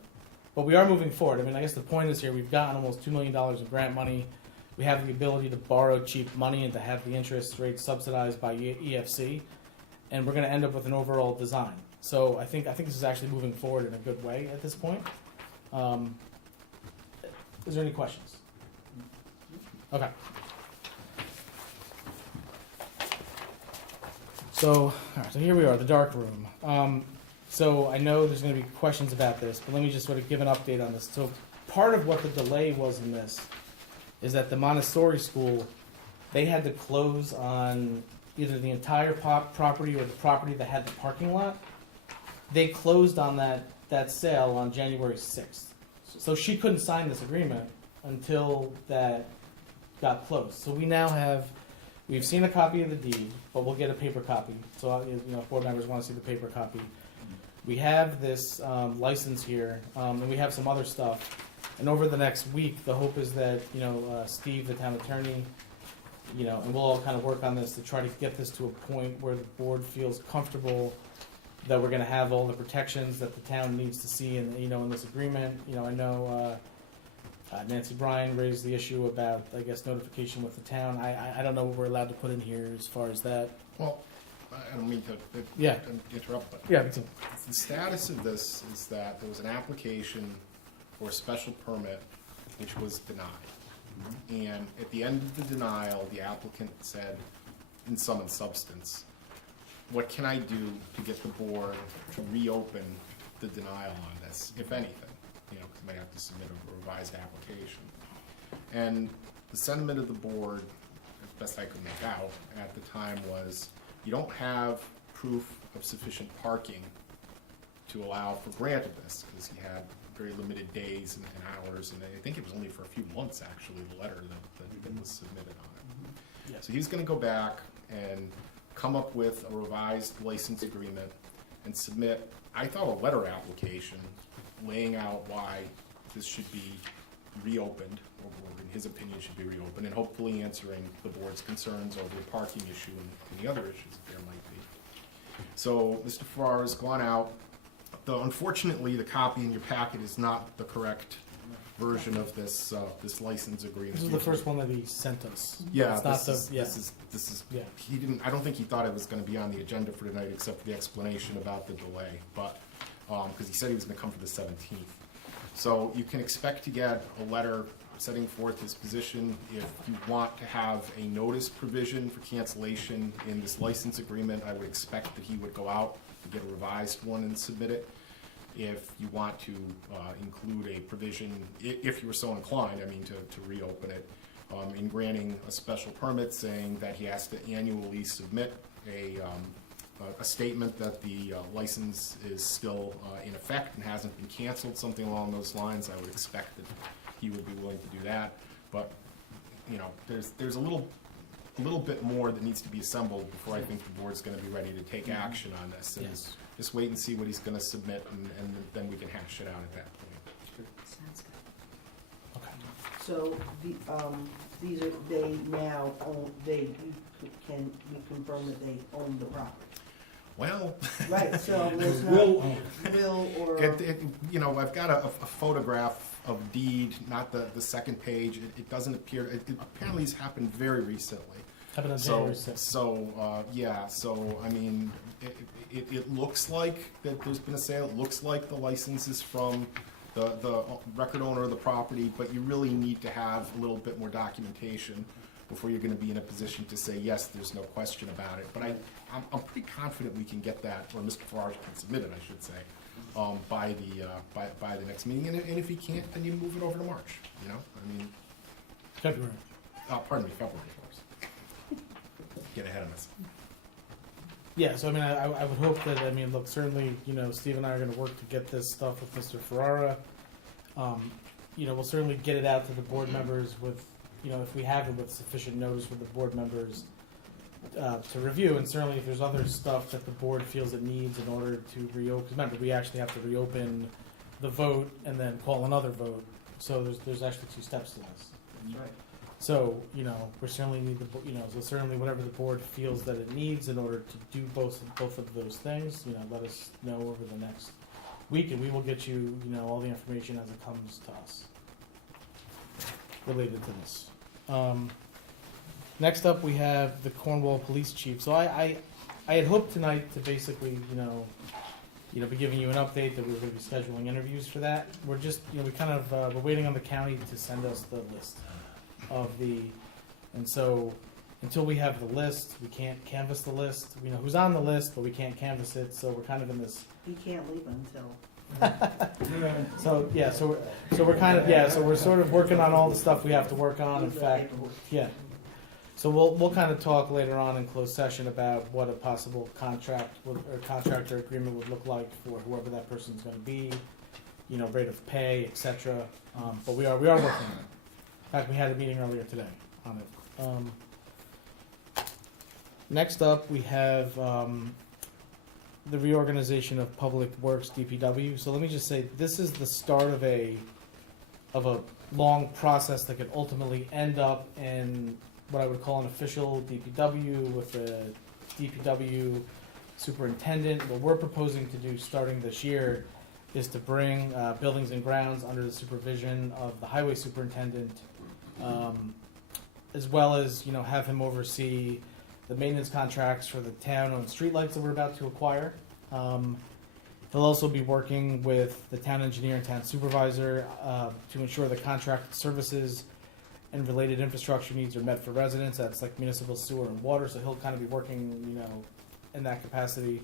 But we are moving forward. I mean, I guess the point is here, we've gotten almost $2 million of grant money. We have the ability to borrow cheap money and to have the interest rates subsidized by EFC, and we're going to end up with an overall design. So I think this is actually moving forward in a good way at this point. Is there any questions? Okay. So, all right, so here we are, the dark room. So I know there's going to be questions about this, but let me just sort of give an update on this. So part of what the delay was in this is that the Montessori school, they had to close on either the entire property or the property that had the parking lot. They closed on that sale on January 6th. So she couldn't sign this agreement until that got closed. So we've seen a copy of the deed, but we'll get a paper copy. So, if board members want to see the paper copy. We have this license here, and we have some other stuff. And over the next week, the hope is that, Steve, the town attorney, and we'll all kind of work on this to try to get this to a point where the board feels comfortable that we're going to have all the protections that the town needs to see in this agreement. I know Nancy Bryan raised the issue about, I guess, notification with the town. I don't know what we're allowed to put in here as far as that. Well, I don't mean to interrupt, but Yeah. the status of this is that there was an application for a special permit which was denied. And at the end of the denial, the applicant said, in sum and substance, what can I do to get the board to reopen the denial on this, if anything? Because I might have to submit a revised application. And the sentiment of the board, as best I could make out at the time, was you don't have proof of sufficient parking to allow for grant of this, because he had very limited days and hours, and I think it was only for a few months, actually, the letter that was submitted on it. Yeah. So he's gonna go back and come up with a revised license agreement and submit, I thought, a letter application laying out why this should be reopened, or in his opinion should be reopened, and hopefully answering the board's concerns over the parking issue and any other issues that there might be. So Mr. Farrar has gone out, though unfortunately the copy in your packet is not the correct version of this license agreement. This is the first one that he sent us. Yeah, It's not this is, Yeah. he didn't, I don't think he thought it was gonna be on the agenda for tonight, except for the explanation about the delay, but, because he said he was gonna come for the 17th. So you can expect to get a letter setting forth his position. If you want to have a notice provision for cancellation in this license agreement, I would expect that he would go out to get a revised one and submit it. if you want to include a provision, if you were so inclined, I mean, to reopen it, in granting a special permit saying that he has to annually submit a statement that the license is still in effect and hasn't been canceled, something along those lines. I would expect that he would be willing to do that. But, you know, there's a little bit more that needs to be assembled before I think the board's gonna be ready to take action on this. And Yes. just wait and see what he's gonna submit, and then we can hash it out at that point. Sounds good. Okay. So, these are, they now own, we confirm that they own the property. Well, Right, so there's not will or, you know, I've got a photograph of deed, not the second page. It doesn't appear, it apparently has happened very recently. Happened on So, January 6th. yeah, so, I mean, it looks like that there's been a sale. It looks like the license is from the record owner of the property, but you really need to have a little bit more documentation before you're gonna be in a position to say, yes, there's no question about it. But I'm pretty confident we can get that, or Mr. Farage can submit it, I should say, by the next meeting. And if he can't, then you move it over to March, you know? I mean, February. pardon me, February, of course. Get ahead of us. Yeah, so I mean, I would hope that, I mean, look, certainly, you know, Steve and I are gonna work to get this stuff with Mr. Ferrara. You know, we'll certainly get it out to the board members with, you know, if we have it with sufficient notice for the board members to review, and certainly if there's other stuff that the board feels it needs in order to reopen, because remember, we actually have to reopen the vote and then call another vote, so there's actually 2 steps to this. right. So, you know, we certainly need the, you know, so certainly whatever the board feels that it needs in order to do both of those things, you know, let us know over the next week, and we will get you, you know, all the information as it comes to us related to this. Next up, we have the Cornwall Police Chief. So I had hoped tonight to basically, you know, be giving you an update that we were going to be scheduling interviews for that. We're just, you know, we kind of, we're waiting on the county to send us the list of and so until we have the list, we can't canvass the list. We know who's on the list, but we can't canvass it, so we're kind of in this. He can't leave until. So, yeah, so we're kind of, yeah, so we're sort of working on all the stuff we have to work on, in fact, yeah. So we'll kind of talk later on in closed session about what a possible contract or contractor agreement would look like for whoever that person's gonna be, you know, rate of pay, et cetera. But we are working on it. In fact, we had a meeting earlier today on it. Next up, we have the reorganization of Public Works DPW. So let me just say, this is the start of a long process that could ultimately end up in what I would call an official DPW with a DPW superintendent. What we're proposing to do starting this year is to bring buildings and grounds under the supervision of the highway superintendent, as well as, you know, have him oversee the maintenance contracts for the town-owned streetlights that we're about to acquire. He'll also be working with the town engineer and town supervisor to ensure the contracted services and related infrastructure needs are met for residents. That's like municipal sewer and water, so he'll kind of be working, you know, in that capacity.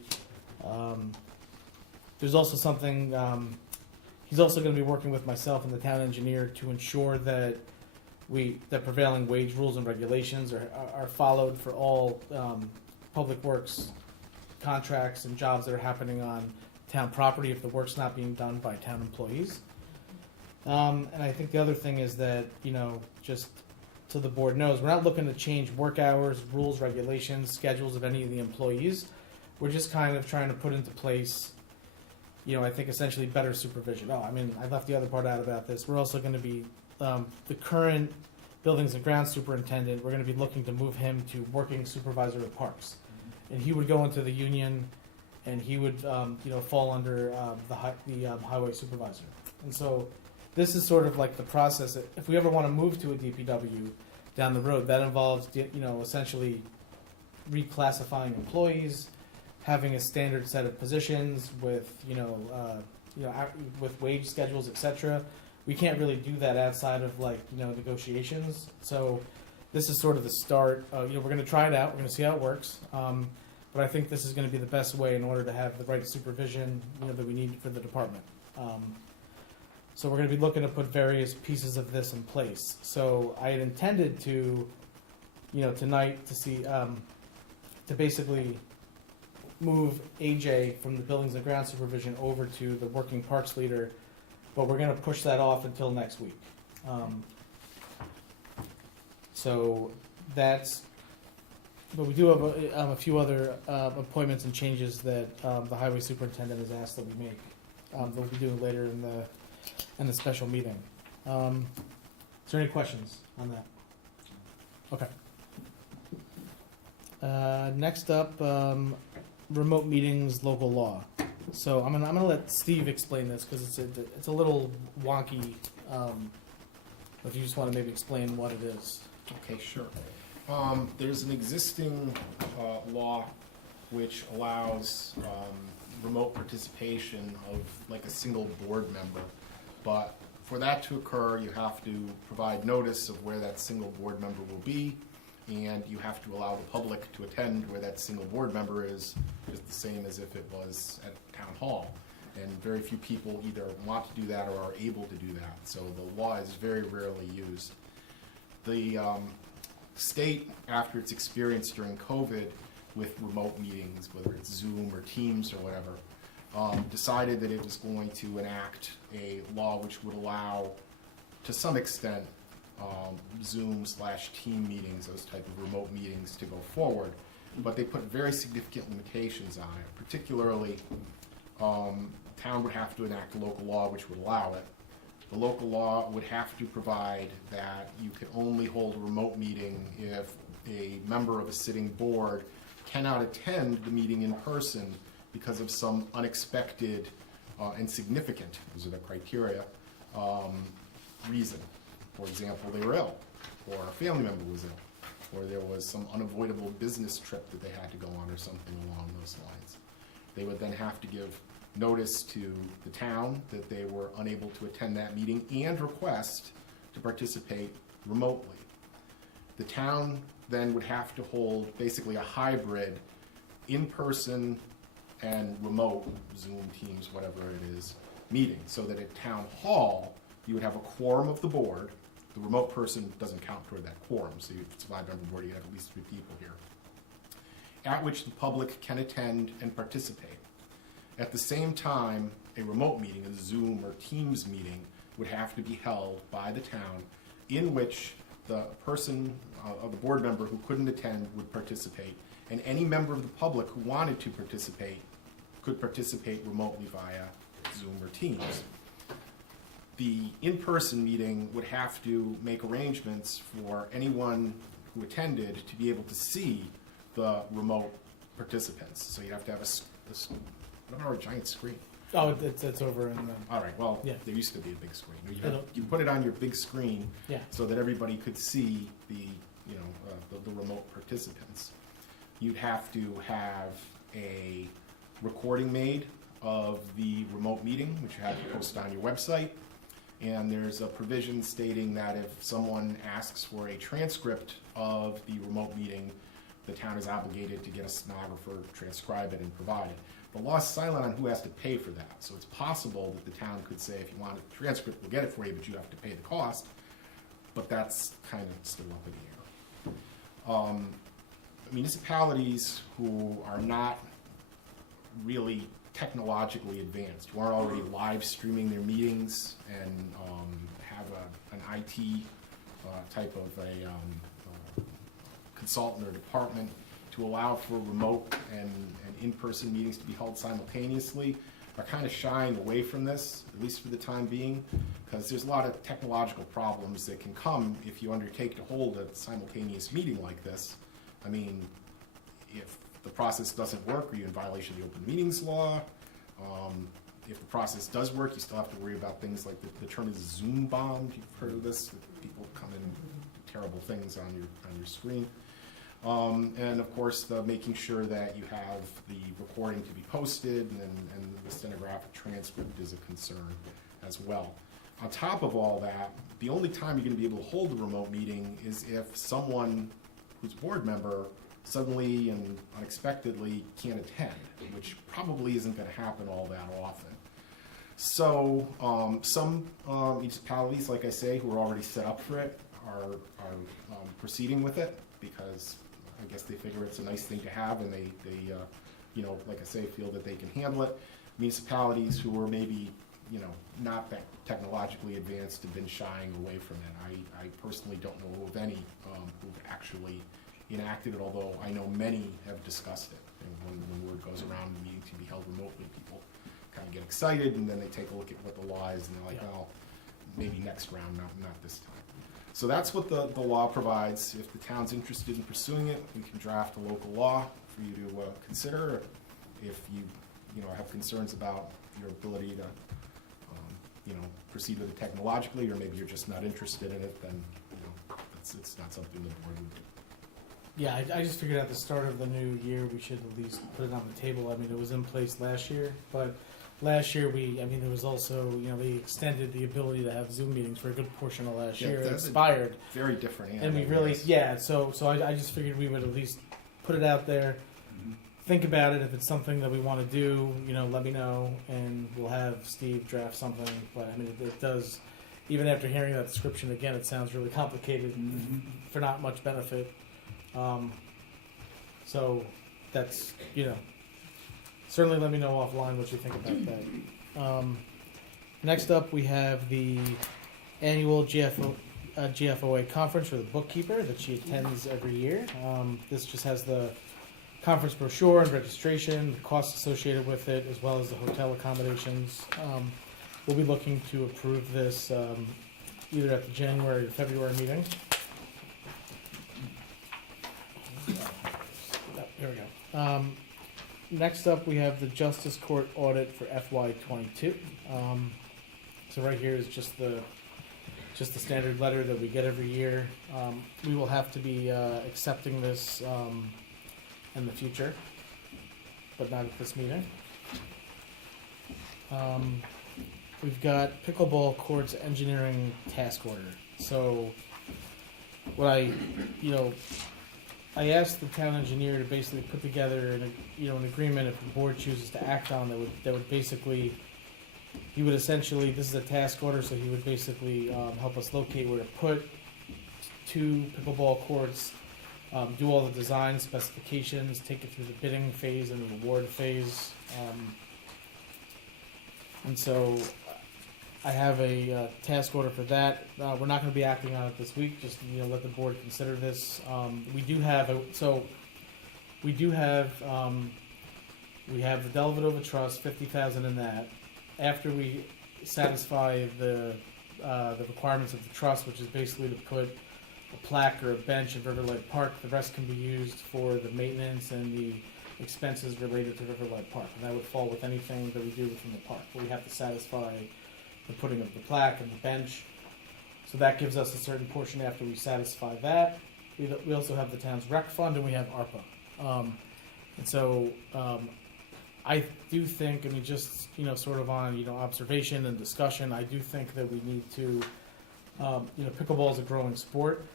There's also something, he's also going to be working with myself and the town engineer to ensure that that prevailing wage rules and regulations are followed for all public works contracts and jobs that are happening on town property if the work's not being done by town employees. And I think the other thing is that, you know, just so the board knows, we're not looking to change work hours, rules, regulations, schedules of any of the employees. We're just kind of trying to put into place, you know, I think essentially better supervision. Oh, I mean, I left the other part out about this. We're also going to be, the current buildings and grounds superintendent, we're going to be looking to move him to working supervisor of parks. And he would go into the union and he would, you know, fall under the highway supervisor. And so this is sort of like the process. If we ever want to move to a DPW down the road, that involves, you know, essentially reclassifying employees, having a standard set of positions with, with wage schedules, etc. We can't really do that outside of like, you know, negotiations. So this is sort of the start. You know, we're going to try it out. We're going to see how it works. but I think this is gonna be the best way in order to have the right supervision, that we need for the department. So we're gonna be looking to put various pieces of this in place. So I had intended to, tonight to see, to basically move AJ from the buildings and ground supervision over to the working parks leader, but we're gonna push that off until next week. So that's, but we do have a few other appointments and changes that the highway superintendent has asked that we make. That we'll be doing later in the special meeting. Is there any questions on that? Okay. Next up, remote meetings, local law. So I'm gonna let Steve explain this because it's a little wonky. If you just want to maybe explain what it is. Okay, sure. There's an existing law which allows remote participation of like a single board member. But for that to occur, you have to provide notice of where that single board member will be, and you have to allow the public to attend where that single board member is, just the same as if it was at town hall. And very few people either want to do that or are able to do that. So the law is very rarely used. The state, after its experience during COVID with remote meetings, whether it's Zoom or Teams or whatever, decided that it was going to enact a law which would allow, to some extent, Zoom/team meetings, those type of remote meetings, to go forward. But they put very significant limitations on it. Particularly, town would have to enact a local law which would allow it. The local law would have to provide that you can only hold a remote meeting if a member of a sitting board cannot attend the meeting in person because of some unexpected and significant, those are the criteria, reason. For example, they were ill, or a family member was ill, or there was some unavoidable business trip that they had to go on or something along those lines. They would then have to give notice to the town that they were unable to attend that meeting and request to participate remotely. The town then would have to hold basically a hybrid in-person and remote, Zoom, Teams, whatever it is, meeting, so that at town hall, you would have a quorum of the board. The remote person doesn't count toward that quorum, so if it's a 5-member board, you have at least 3 people here, at which the public can attend and participate. At the same time, a remote meeting, a Zoom or Teams meeting, would have to be held by the town, in which the person, the board member who couldn't attend would participate, and any member of the public who wanted to participate could participate remotely via Zoom or Teams. The in-person meeting would have to make arrangements for anyone who attended to be able to see the remote participants. So you have to have a giant screen. Oh, it's over in the. All right, well, Yeah. there used to be a big screen. It'll- You put it on your big screen Yeah. so that everybody could see the remote participants. You'd have to have a recording made of the remote meeting, which you have to post on your website. And there's a provision stating that if someone asks for a transcript of the remote meeting, the town is obligated to get a stenographer, transcribe it, and provide it. The law is silent on who has to pay for that, so it's possible that the town could say, if you want a transcript, we'll get it for you, but you have to pay the cost. But that's kind of still up in the air. Municipalities who are not really technologically advanced, who aren't already live streaming their meetings and have an IT type of a consultant or department to allow for remote and in-person meetings to be held simultaneously, are kind of shying away from this, at least for the time being, because there's a lot of technological problems that can come if you undertake to hold a simultaneous meeting like this. I mean, if the process doesn't work, are you in violation of the open meetings law? If the process does work, you still have to worry about things like the term is Zoom bombed. You've heard of this? People come in and do terrible things on your screen. And of course, making sure that you have the recording to be posted and the stenographic transcript is a concern as well. On top of all that, the only time you're going to be able to hold a remote meeting is if someone who's a board member suddenly and unexpectedly can't attend, which probably isn't going to happen all that often. So some municipalities, like I say, who are already set up for it, are proceeding with it because I guess they figure it's a nice thing to have, and they you know, like I say, feel that they can handle it. Municipalities who are maybe, you know, not that technologically advanced have been shying away from it. I personally don't know of any who've actually enacted it, although I know many have discussed it. And when word goes around the meeting to be held remotely, people kind of get excited, and then they take a look at what the law is, and they're like, well, maybe next round, not this time. So that's what the law provides. If the town's interested in pursuing it, we can draft a local law for you to consider. If you know, have concerns about your ability to, you know, proceed with it technologically, or maybe you're just not interested in it, then, you know, it's not something the board would do. Yeah, I just figured at the start of the new year, we should at least put it on the table. I mean, it was in place last year, but last year there was also, you know, they extended the ability to have Zoom meetings for a good portion of last year. It that's expired. Very different And we animal, really, yes. so I just figured we would at least put it out there, think about it. If it's something that we want to do, you know, let me know, and we'll have Steve draft something. But I mean, it does, even after hearing that description again, it sounds really complicated for not much benefit. So that's, you know, certainly let me know offline what you think about that. Next up, we have the annual GFOA conference for the bookkeeper that she attends every year. This just has the conference brochure and registration, the costs associated with it, as well as the hotel accommodations. We'll be looking to approve this either at the January or February meeting. There we go. Next up, we have the Justice Court audit for FY22. So right here is just the standard letter that we get every year. We will have to be accepting this in the future, but not at this meeting. We've got pickleball courts engineering task order. So what I asked the town engineer to basically put together an agreement if the board chooses to act on that would basically, he would essentially, this is a task order, so he would basically help us locate where to put 2 pickleball courts, do all the design specifications, take it through the bidding phase and the award phase. And so I have a task order for that. We're not going to be acting on it this week. Just let the board consider this. We have the Delavadova Trust, $50,000 in that. After we satisfy the requirements of the trust, which is basically to put a plaque or a bench in Riverlight Park, the rest can be used for the maintenance and the expenses related to Riverlight Park, and that would fall with anything that we do within the park. But we have to satisfy the putting of the plaque and the bench, so that gives us a certain portion after we satisfy that. We also have the town's rec fund, and we have ARPA. And so I do think, just sort of on observation and discussion, I do think that we need to, pickleball is a growing sport.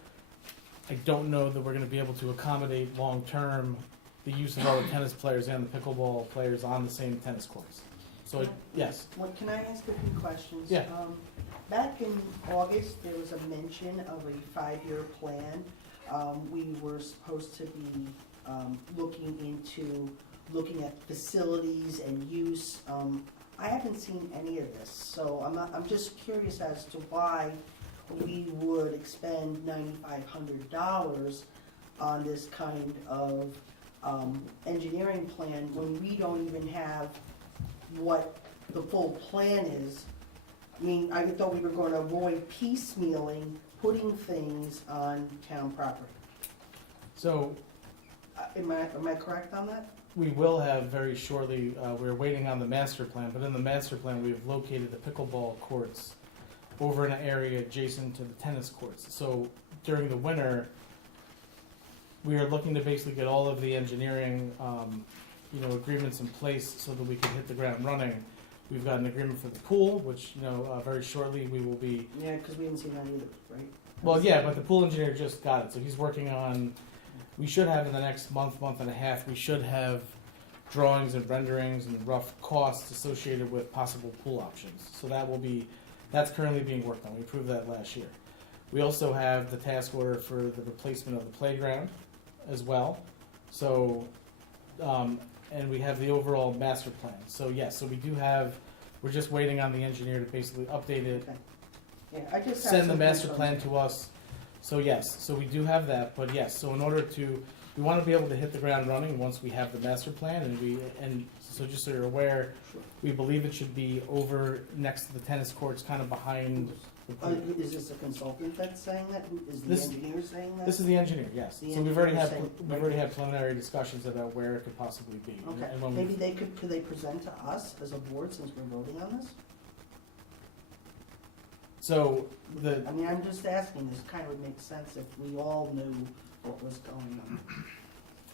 I don't know that we're going to be able to accommodate long term the use of all the tennis players and the pickleball players on the same tennis courts. So yes. What, can I ask a few questions? Yeah. Back in August, there was a mention of a 5-year plan. We were supposed to be looking at facilities and use. I haven't seen any of this, so I'm just curious as to why we would expend $9,500 on this kind of engineering plan when we don't even have what the full plan is. I thought we were going to avoid piecemealing, putting things on town property. So Am I correct on that? we will have very shortly, we're waiting on the master plan, but in the master plan, we have located the pickleball courts over in an area adjacent to the tennis courts. So during the winter, we are looking to basically get all of the engineering, agreements in place so that we can hit the ground running. We've got an agreement for the pool, which, very shortly we will be. Yeah, because we haven't seen that either, right? Well, yeah, but the pool engineer just got it, so he's working on we should have in the next month, month and a half, we should have drawings and renderings and rough costs associated with possible pool options. So that's currently being worked on. We approved that last year. We also have the task order for the replacement of the playground as well. So, and we have the overall master plan. So yes, so we do have, we're just waiting on the engineer to basically update it, Okay. Yeah, I just have send the some master concerns. plan to us. So yes, so we do have that, but yes, so in order to, we want to be able to hit the ground running once we have the master plan, and so just so you're aware, we believe it should be over next to the tennis courts, kind of behind the pool. Is this a consultant that's saying that? Is the This- engineer saying that? This is the engineer, yes. The So we've already engineer had, saying- we've already had preliminary discussions about where it could possibly be. And- Okay, and when we- maybe could they present to us as a board since we're voting on this? So the, I mean, I'm just asking, this kind of would make sense if we all knew what was going on.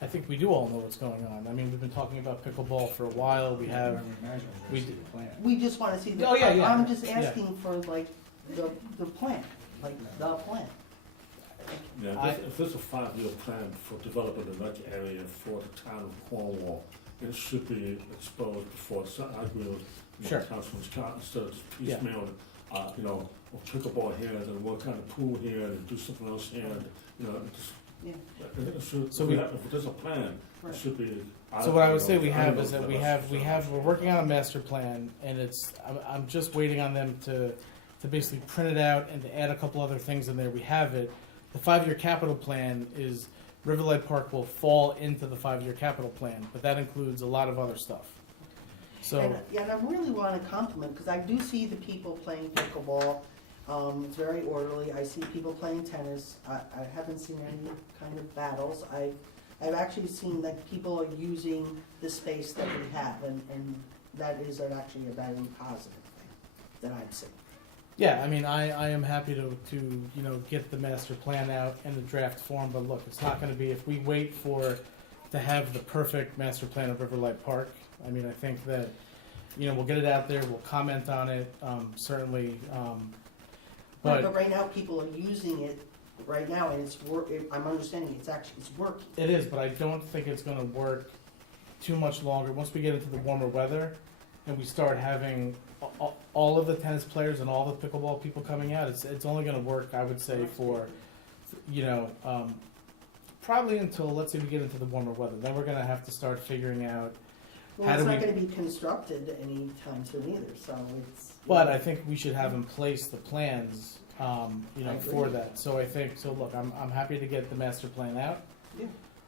I think we do all know what's going on. I mean, we've been talking about pickleball for a while. We have, we, We just wanna see the. Oh, yeah, yeah. I'm just Yeah. asking for like the plan, like the plan. Yeah, I- if there's a 5-year plan for developing the rec area for the town of Cornwall, it should be exposed before, so I agree with, Sure. Councilman Scott, instead of just Yeah. piecemeal, pickleball here, then what kind of pool here, and do something else here, and, just. Yeah. It should, So we- if there's a plan, it Right. should be. so what I would say we don't have know is that if we that's- have, we're working on a master plan, and I'm just waiting on them to basically print it out and to add a couple other things in there. We have it. The 5-year capital plan is, Riverlight Park will fall into the 5-year capital plan, but that includes a lot of other stuff. So, And I really wanna compliment, cause I do see the people playing pickleball, it's very orderly, I see people playing tennis, I haven't seen any kind of battles, I've actually seen that people are using the space that we have, and that is actually a very positive thing that I'm seeing. yeah, I mean, I am happy to get the master plan out in the draft form, but look, it's not gonna be, if we wait to have the perfect master plan of Riverlight Park, I mean, I think that, we'll get it out there, we'll comment on it, certainly, But but right now, people are using it right now, and I'm understanding it's working. it is, but I don't think it's gonna work too much longer. Once we get into the warmer weather and we start having all of the tennis players and all the pickleball people coming out, it's only gonna work, I would say, for, probably until, let's say we get into the warmer weather. Then we're gonna have to start figuring out, Well, How it's do not we- gonna be constructed anytime soon either, so it's. but I think we should have in place the plans, I agree. for that. So I think, so look, I'm happy to get the master plan out. Yeah.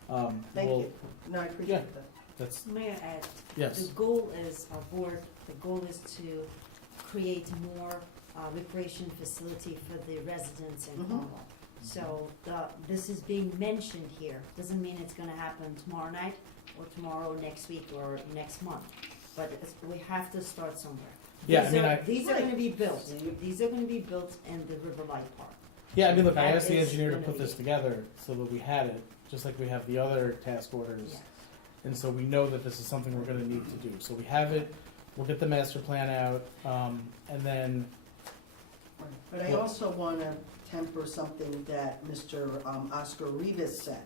We'll- Thank you, no, I appreciate that. That's, May I add, yes, the goal is, our board, the goal is to create more recreation facility for the residents in Mhm. Cornwall. So this is being mentioned here, doesn't mean it's gonna happen tomorrow night, or tomorrow, next week, or next month. But we have to start somewhere. Yeah, I mean, These are Right. gonna be built, these are gonna be built in the Riverlight Park. yeah, I mean, look, I That asked the is engineer to gonna put this be- together so that we had it, just like we have the other task orders. Yes. And so we know that this is something we're gonna need to do. So we have it, we'll get the master plan out, and then, But I also wanna temper something that Mr. Oscar Rivas said.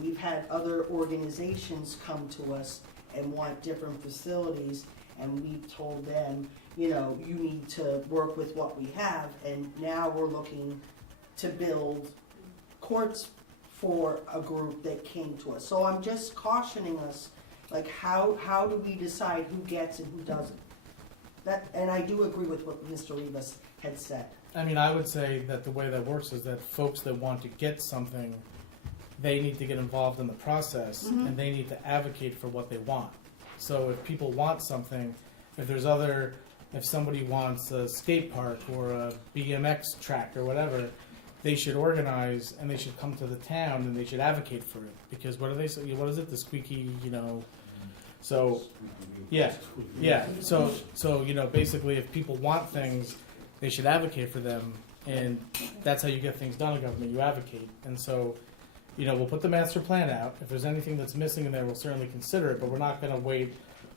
We've had other organizations come to us and want different facilities, and we've told them, you need to work with what we have, and now we're looking to build courts for a group that came to us. So I'm just cautioning us, like, how do we decide who gets and who doesn't? And I do agree with what Mr. Rivas had said. I mean, I would say that the way that works is that folks that want to get something, they need to get involved in the process, Mhm. and they need to advocate for what they want. So if people want something, if somebody wants a skate park or a BMX track or whatever, they should organize and they should come to the town and they should advocate for it. Because what do they say, what is it, the squeaky, so, yeah, so, basically if people want things, they should advocate for them, and that's how you get things done in government, you advocate. And so, we'll put the master plan out. If there's anything that's missing in there, we'll certainly consider it, but we're not gonna wait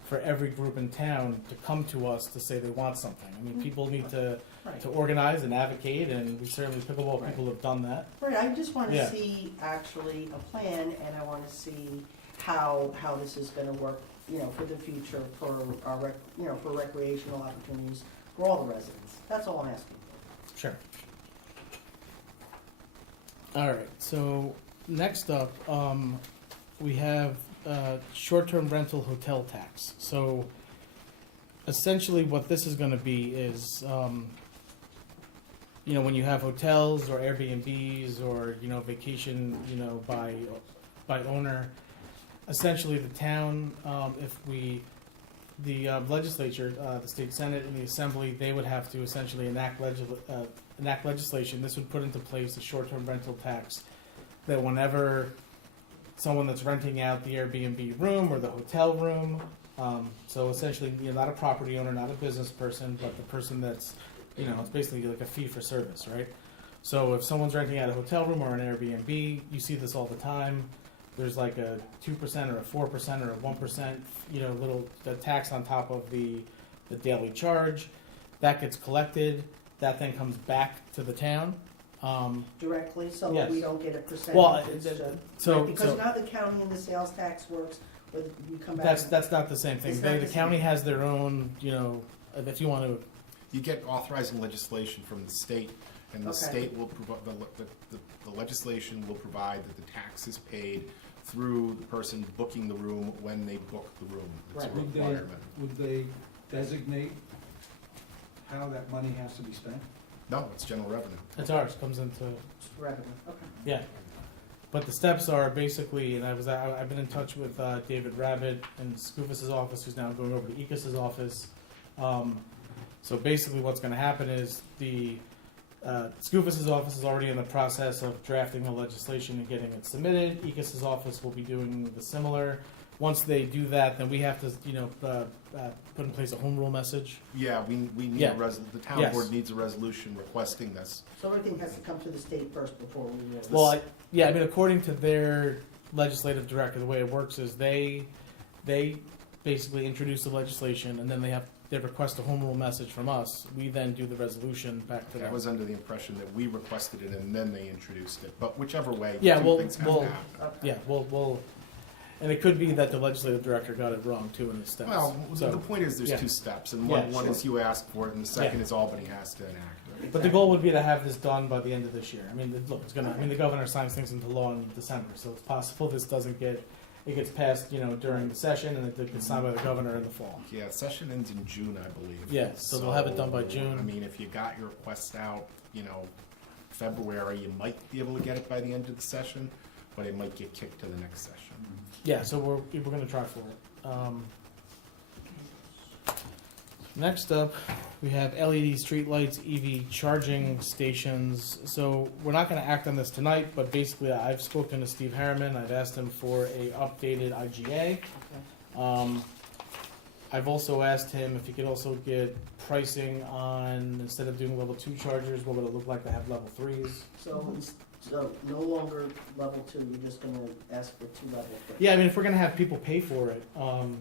for every group in town to come to us to say they want something. I mean, people need to Right. organize and advocate, and we certainly, pickleball Right. people have done that. Right, I just wanna Yeah. see actually a plan, and I wanna see how this is gonna work, for the future, for our for recreational opportunities for all the residents. That's all I'm asking for. Sure. All right, so next up, we have short-term rental hotel tax. So essentially what this is gonna be is, when you have hotels or Airbnbs or, vacation, by owner, essentially the town, the legislature, the state senate and the assembly, they would have to essentially enact legislation. This would put into place a short-term rental tax that whenever someone that's renting out the Airbnb room or the hotel room, so essentially, not a property owner, not a business person, but the person that's, it's basically like a fee for service, right? So if someone's renting out a hotel room or an Airbnb, you see this all the time. There's like a 2% or a 4% or a 1%, little tax on top of the daily charge. That gets collected. That then comes back to the town. Directly, so Yes. we don't get a percentage. Well, It's so because now the county and the sales tax works, where you come back. that's not the same thing. It's not The the county same. has their own, if you want to. You get authorizing legislation from the state, and the Okay. state will provide, the legislation will provide that the tax is paid through the person booking the room when they book the room. It's a Right. requirement. Would they designate how that money has to be spent? No, it's general revenue. It's ours. Comes into. Revenue, okay. Yeah, but the steps are basically, and I've been in touch with David Rabbit in Scoofus's office, who's now going over to Ecos's office. So basically, what's going to happen is the Scoofus's office is already in the process of drafting the legislation and getting it submitted. Ecos's office will be doing the similar. Once they do that, then we have to, put in place a home rule message. Yeah, we need Yeah. the town Yes. board needs a resolution requesting this. So everything has to come to the state first before we really. Well, according to their legislative director, the way it works is they basically introduce the legislation, and then they request a home rule message from us. We then do the resolution back to I them. was under the impression that we requested it and then they introduced it, but whichever way, Yeah, two well- things have well- to happen. Okay. Yeah, we'll, and it could be that the legislative director got it wrong too in his steps. Well, So- the point is there's yeah. two steps, and Yeah, one sure. is you ask for it, and the second Yeah. is Albany has to enact it. But the goal would be to have this done by the end of this year. I mean, look, the governor signs things into law in December, so it's possible this it gets passed, during the session, and it gets signed by the governor in the fall. Yeah, session ends in June, I believe. Yeah, so they'll have it done by June. I mean, if you got your request out, February, you might be able to get it by the end of the session, but it might get kicked to the next session. Yeah, so we're gonna try for it. Next up, we have LED streetlights, EV charging stations. So we're not gonna act on this tonight, but basically I've spoken to Steve Harriman. I've asked him for a updated IGA. I've also asked him if he could also get pricing on, instead of doing level 2 chargers, what would it look like to have level 3s? So no longer level 2, you're just gonna ask for 2 level 3. Yeah, I mean, if we're gonna have people pay for it, Mhm.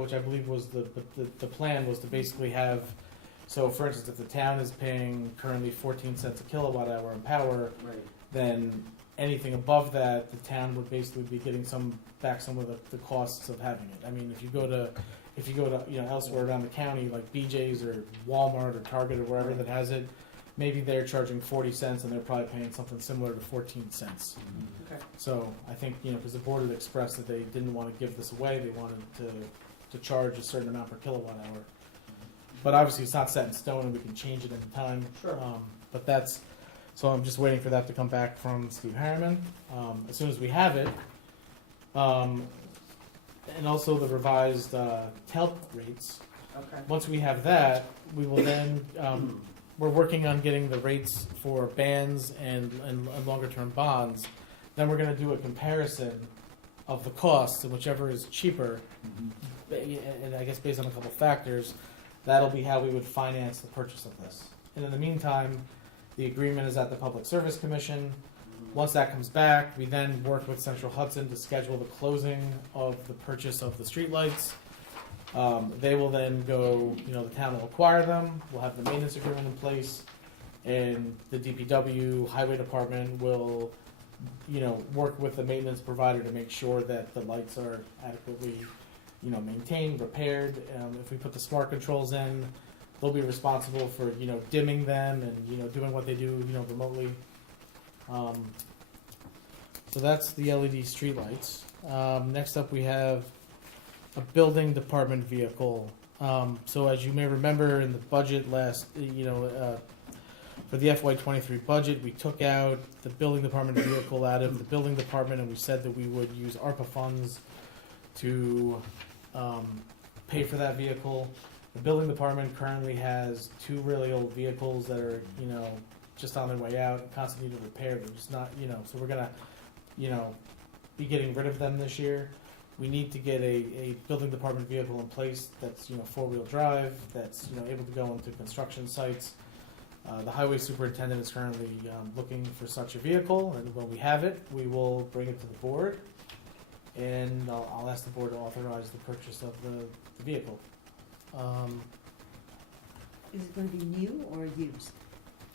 which I believe was the plan was to basically have, so for instance, if the town is paying currently 14 cents a kilowatt hour in power, Right. then anything above that, the town would basically be getting back some of the costs of having it. I mean, if you go to elsewhere around the county, like BJ's or Walmart or Target or wherever that has it, maybe they're charging 40 cents and they're probably paying something similar to 14 cents. Okay. So I think, because the board had expressed that they didn't want to give this away, they wanted to charge a certain amount per kilowatt hour. But obviously it's not set in stone and we can change it in time. Sure. But so I'm just waiting for that to come back from Steve Harriman. As soon as we have it, and also the revised TELP rates. Okay. Once we have that, we will then, we're working on getting the rates for bands and longer term bonds. Then we're gonna do a comparison of the costs, and whichever is cheaper, and I guess based on a couple factors, that'll be how we would finance the purchase of this. And in the meantime, the agreement is at the Public Service Commission. Once that comes back, we then work with Central Hudson to schedule the closing of the purchase of the streetlights. They will then go, you know, the town will acquire them, we'll have the maintenance agreement in place, and the DPW highway department will, you know, work with the maintenance provider to make sure that the lights are adequately, you know, maintained, repaired. If we put the smart controls in, they'll be responsible for, you know, dimming them and, you know, doing what they do, you know, remotely. So that's the LED streetlights. Next up, we have a building department vehicle. So as you may remember in the budget last, for the FY23 budget, we took out the building department vehicle out of the building department, and we said that we would use ARPA funds to pay for that vehicle. The building department currently has 2 really old vehicles that are, you know, just on their way out and constantly need repair. They're just not, you know, so we're gonna, you know, be getting rid of them this year. We need to get a building department vehicle in place that's, you know, 4-wheel drive, that's, you know, able to go into construction sites. The highway superintendent is currently looking for such a vehicle, and when we have it, we will bring it to the board, and I'll ask the board to authorize the purchase of the vehicle. Is it gonna be new or used?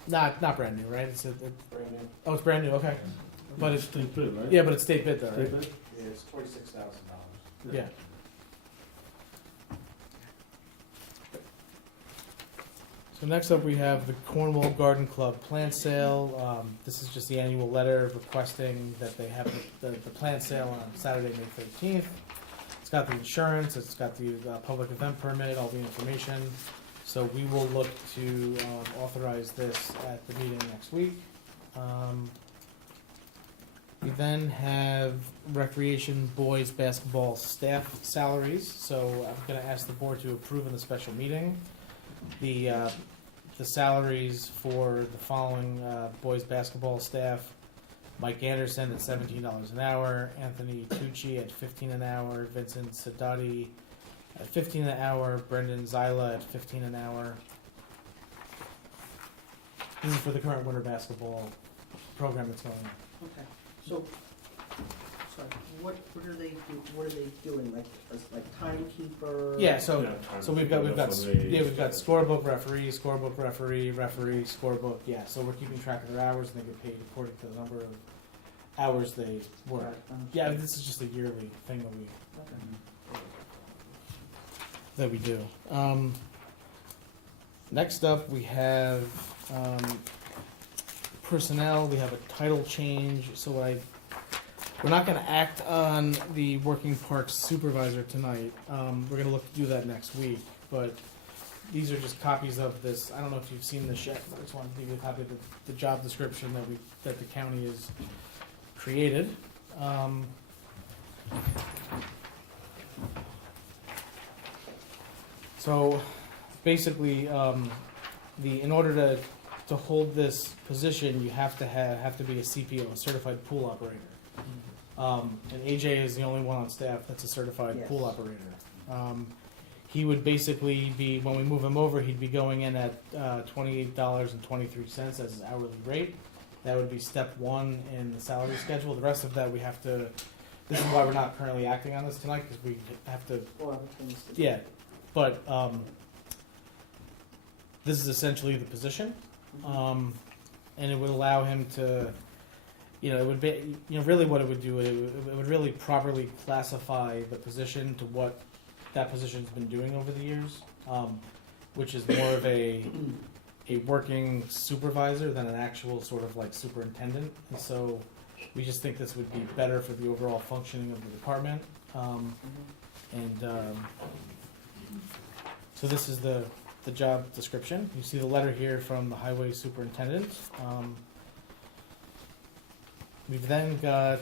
Not brand new, right? It's Brand new. oh, it's brand new. Okay, but it's State bid, right? yeah, but it's state bid though, right? State bid? Yeah, it's $26,000. Yeah. So next up, we have the Cornwall Garden Club plant sale. This is just the annual letter requesting that they have the plant sale on Saturday, May 13th. It's got the insurance, it's got the public event permit, all the information. So we will look to authorize this at the meeting next week. We then have recreation boys basketball staff salaries. So I'm going to ask the board to approve in the special meeting the salaries for the following boys basketball staff: Mike Anderson at $17 an hour, Anthony Tucci at $15 an hour, Vincent Sadati at $15 an hour, Brendan Zyla at $15 an hour. This is for the current winter basketball program that's going on. Okay, so, sorry, what are they doing, like timekeeper? Yeah, so Yeah, so we've got referees. scorebook referee, referee, scorebook. Yeah, so we're keeping track of their hours, and they get paid according to the number of hours they work. Right, Yeah, this is just a yearly thing that we do. Next up, we have personnel. We have a title change. So we're not going to act on the working parks supervisor tonight. We're going to look to do that next week. But these are just copies of this. I don't know if you've seen this yet. I just wanted to give you a copy of the job description that the county has created. So basically, in order to hold this position, you have to be a CPO, a certified pool operator. And AJ is the only one on staff that's a certified Yes. pool operator. He would basically be, when we move him over, he'd be going in at $28.23 as his hourly rate. That would be step 1 in the salary schedule. The rest of that we have to. This is why we're not currently acting on this tonight, because we have to. Or other things to do. Yeah, but this is essentially the position, and it would allow him to, it would be, really what it would do, it would really properly classify the position to what that position's been doing over the years, which is more of a working supervisor than an actual sort of like superintendent, and so we just think this would be better for the overall functioning of the department, so this is the job description. You see the letter here from the highway superintendent. We've then got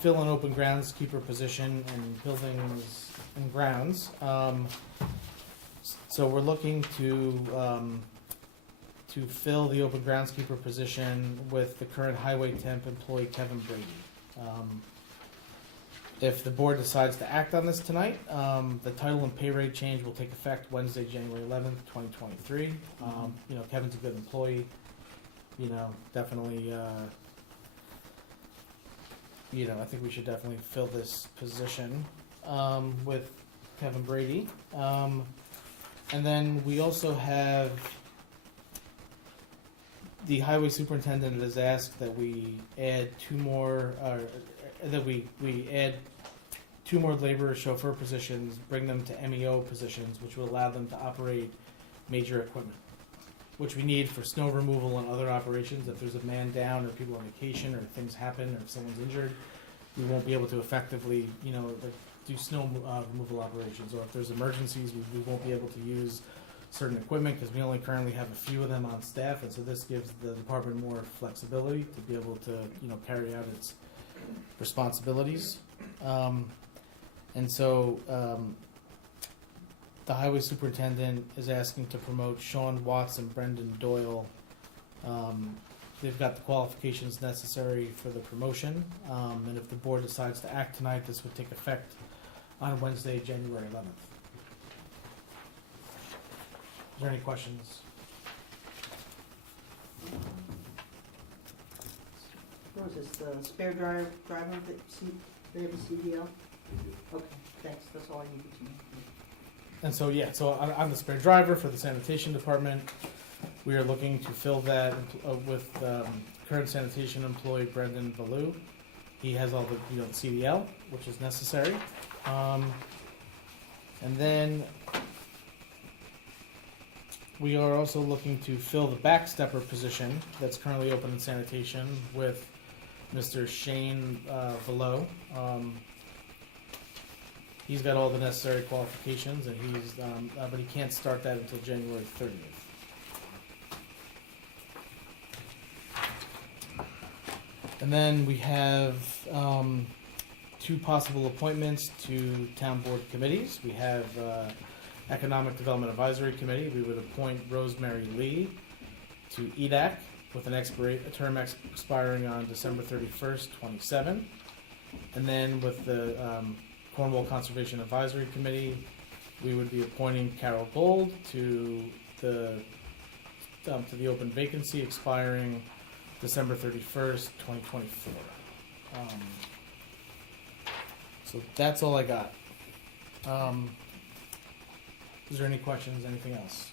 fill an open groundskeeper position in buildings and grounds. So we're looking to fill the open groundskeeper position with the current highway temp employee Kevin Brady. If the board decides to act on this tonight, the title and pay rate change will take effect Wednesday, January 11th, 2023. Kevin's a good employee. Definitely. I think we should definitely fill this position with Kevin Brady. And then we also have the highway superintendent has asked that we add two more, that we add two more laborer chauffeur positions, bring them to MEO positions, which will allow them to operate major equipment, which we need for snow removal and other operations. If there's a man down or people on vacation or things happen or if someone's injured, we won't be able to effectively, like, do snow removal operations. Or if there's emergencies, we won't be able to use certain equipment because we only currently have a few of them on staff. And so this gives the department more flexibility to be able to, carry out its responsibilities. And so the highway superintendent is asking to promote Sean Watts and Brendan Doyle. They've got the qualifications necessary for the promotion, and if the board decides to act tonight, this would take effect on Wednesday, January 11th. Is there any questions? What was this, the spare driver that they have a CDL? Okay, thanks, that's all I needed to know. And so, so I'm the spare driver for the sanitation department. We are looking to fill that with current sanitation employee Brendan Ballou. He has all the, the CDL, which is necessary. And then we are also looking to fill the backstepper position that's currently open in sanitation with Mr. Shane Ballou. He's got all the necessary qualifications, and he's but he can't start that until January 30th. And then we have two possible appointments to town board committees. We have Economic Development Advisory Committee. We would appoint Rosemary Lee to EDAC with a term expiring on December 31st, 27. And then with the Cornwall Conservation Advisory Committee, we would be appointing Carol Gold to the open vacancy expiring December 31st, 2024. So that's all I got. Is there any questions? Anything else?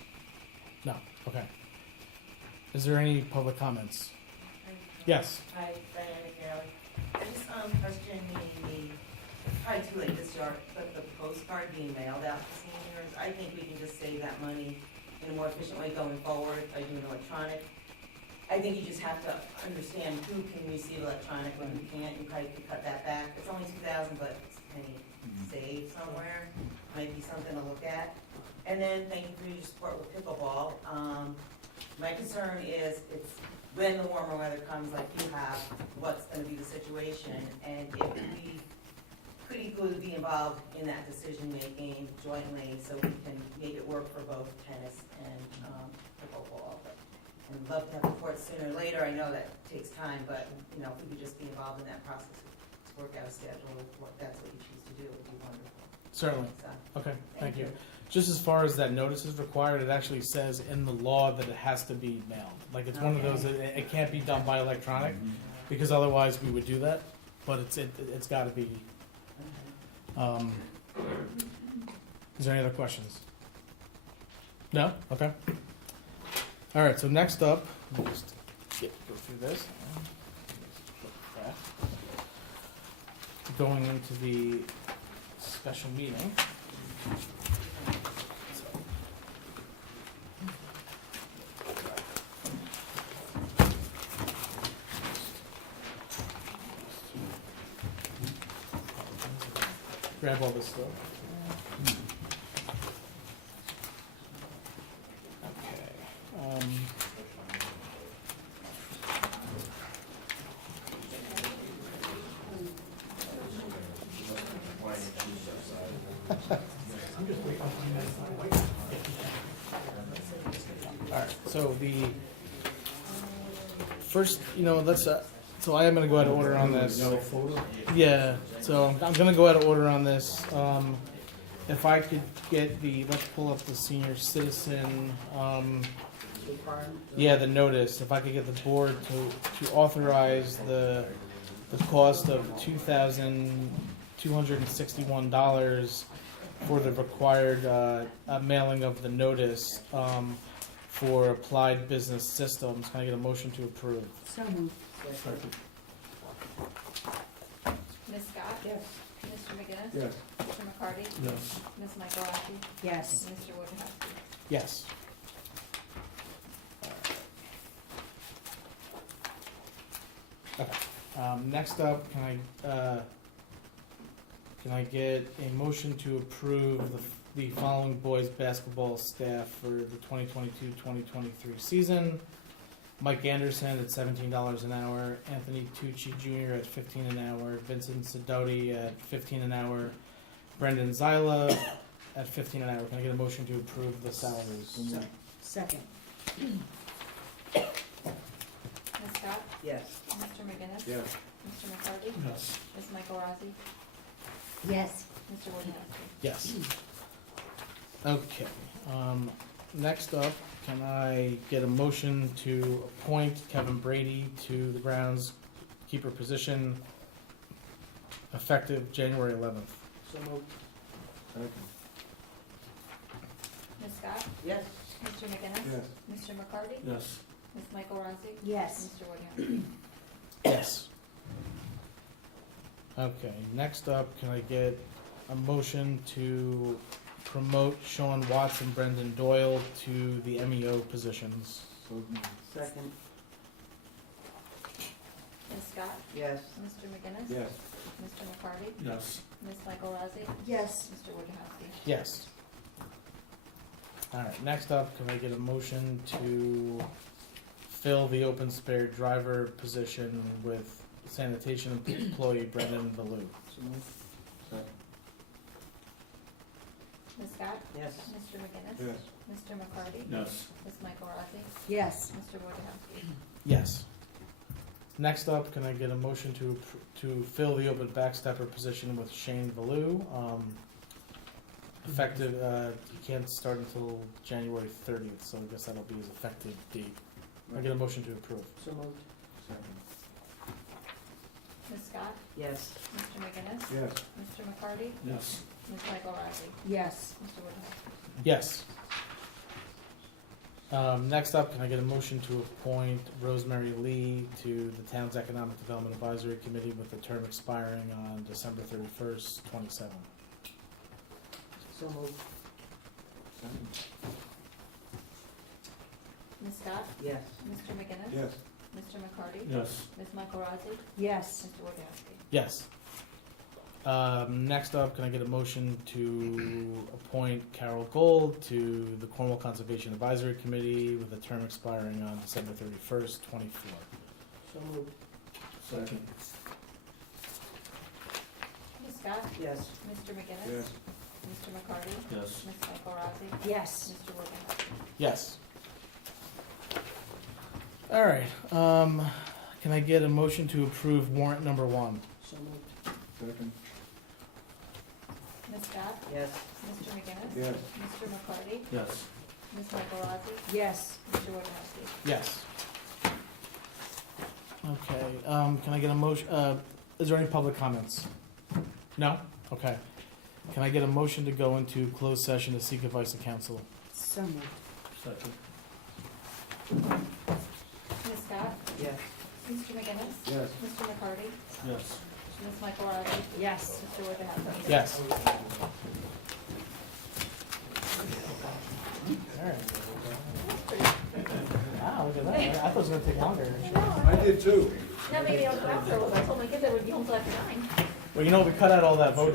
No. Okay. Is there any public comments? Yes. Hi, Diana Carey. I just question the probably too late this year, but the postcard being mailed out to seniors. I think we can just save that money in a more efficient way going forward by doing electronic. I think you just have to understand who can receive electronic and who can't. You probably could cut that back. It's only $2,000, but it's a penny saved somewhere. Might be something to look at. And then thank you for your support with pickleball. My concern is it's when the warmer weather comes like you have, what's going to be the situation, and if we could equally be involved in that decision-making jointly so we can make it work for both tennis and pickleball. And I'd love to have the court sooner or later. I know that takes time, but if we could just be involved in that process to work out a schedule, if that's what you choose to do, it would be wonderful. Certainly. So, Okay. Thank you. Just as far as that notice is required, it actually says in the law that it has to be mailed. Like it's one of those that it can't be done by electronic, because otherwise we would do that. But it's got to be. Is there any other questions? No? Okay. All right. So next up, let me just go through this. Going into the special meeting. Grab all this stuff. Okay. All right. So the first, let's. So I am going to go out of order on this. Yeah, so I'm going to go out of order on this. If I could get let's pull up the senior citizen, the notice. If I could get the board to authorize the cost of $2,261 for the required mailing of the notice for Applied Business Systems. Can I get a motion to approve? So moved. Second. Ms. Scott? Yes. Mr. McGinnis? Yes. Mr. McCarty? Yes. Ms. Michaelozzi? Yes. Mr. Wojciechowski? Yes. Okay. Next up, can I get a motion to approve the following boys basketball staff for the 2022-2023 season? Mike Anderson at $17 an hour, Anthony Tucci Jr. at $15 an hour, Vincent Sidoti at $15 an hour, Brendan Zyla at $15 an hour. Can I get a motion to approve the salaries? Second. Ms. Scott? Yes. Mr. McGinnis? Yes. Mr. McCarty? Yes. Ms. Michaelozzi? Yes. Mr. Wojciechowski? Yes. Okay, next up, can I get a motion to appoint Kevin Brady to the groundskeeper position effective January 11th? So moved. Second. Ms. Scott? Yes. Mr. McGinnis? Yes. Mr. McCarty? Yes. Ms. Michaelozzi? Yes. Mr. Wojciechowski? Yes. Okay, next up, can I get a motion to promote Sean Watts and Brendan Doyle to the MEO positions? So moved. Second. Ms. Scott? Yes. Mr. McGinnis? Yes. Mr. McCarty? Yes. Ms. Michaelozzi? Yes. Mr. Wojciechowski? Yes. All right, next up, can I get a motion to fill the open spare driver position with sanitation employee Brendan Baloo? So moved. Second. Ms. Scott? Yes. Mr. McGinnis? Yes. Mr. McCarty? Yes. Ms. Michaelozzi? Yes. Mr. Wojciechowski? Yes. Next up, can I get a motion to fill the open backstepper position with Shane Baloo? Effective, he can't start until January 30th, so I guess that'll be his effective date. Can I get a motion to approve? So moved. Second. Ms. Scott? Yes. Mr. McGinnis? Yes. Mr. McCarty? Yes. Ms. Michaelozzi? Yes. Mr. Wojciechowski? Yes. Next up, can I get a motion to appoint Rosemary Lee to the town's Economic Development Advisory Committee with the term expiring on December 31st, 27? So moved. Second. Ms. Scott? Yes. Mr. McGinnis? Yes. Mr. McCarty? Yes. Ms. Michaelozzi? Yes. Mr. Wojciechowski? Yes. Next up, can I get a motion to appoint Carol Gold to the Cornwall Conservation Advisory Committee with a term expiring on December 31st, 24? So moved. Second. Ms. Scott? Yes. Mr. McGinnis? Yes. Mr. McCarty? Yes. Ms. Michaelozzi? Yes. Mr. Wojciechowski? Yes. All right, can I get a motion to approve warrant number 1? So moved. Second. Ms. Scott? Yes. Mr. McGinnis? Yes. Mr. McCarty? Yes. Ms. Michaelozzi? Yes. Mr. Wojciechowski? Yes. Okay, can I get a motion, is there any public comments? No? Okay. Can I get a motion to go into closed session to seek advice of counsel? So moved. Second. Ms. Scott? Yes. Mr. McGinnis? Yes. Mr. McCarty? Yes. Ms. Michaelozzi? Yes. Mr. Wojciechowski? Yes. All right. Wow, look at that. I thought it was gonna take longer. I did too. No, maybe I'll go after. I told my kids I would be home till after 9. Well, you know, we cut out all that voting.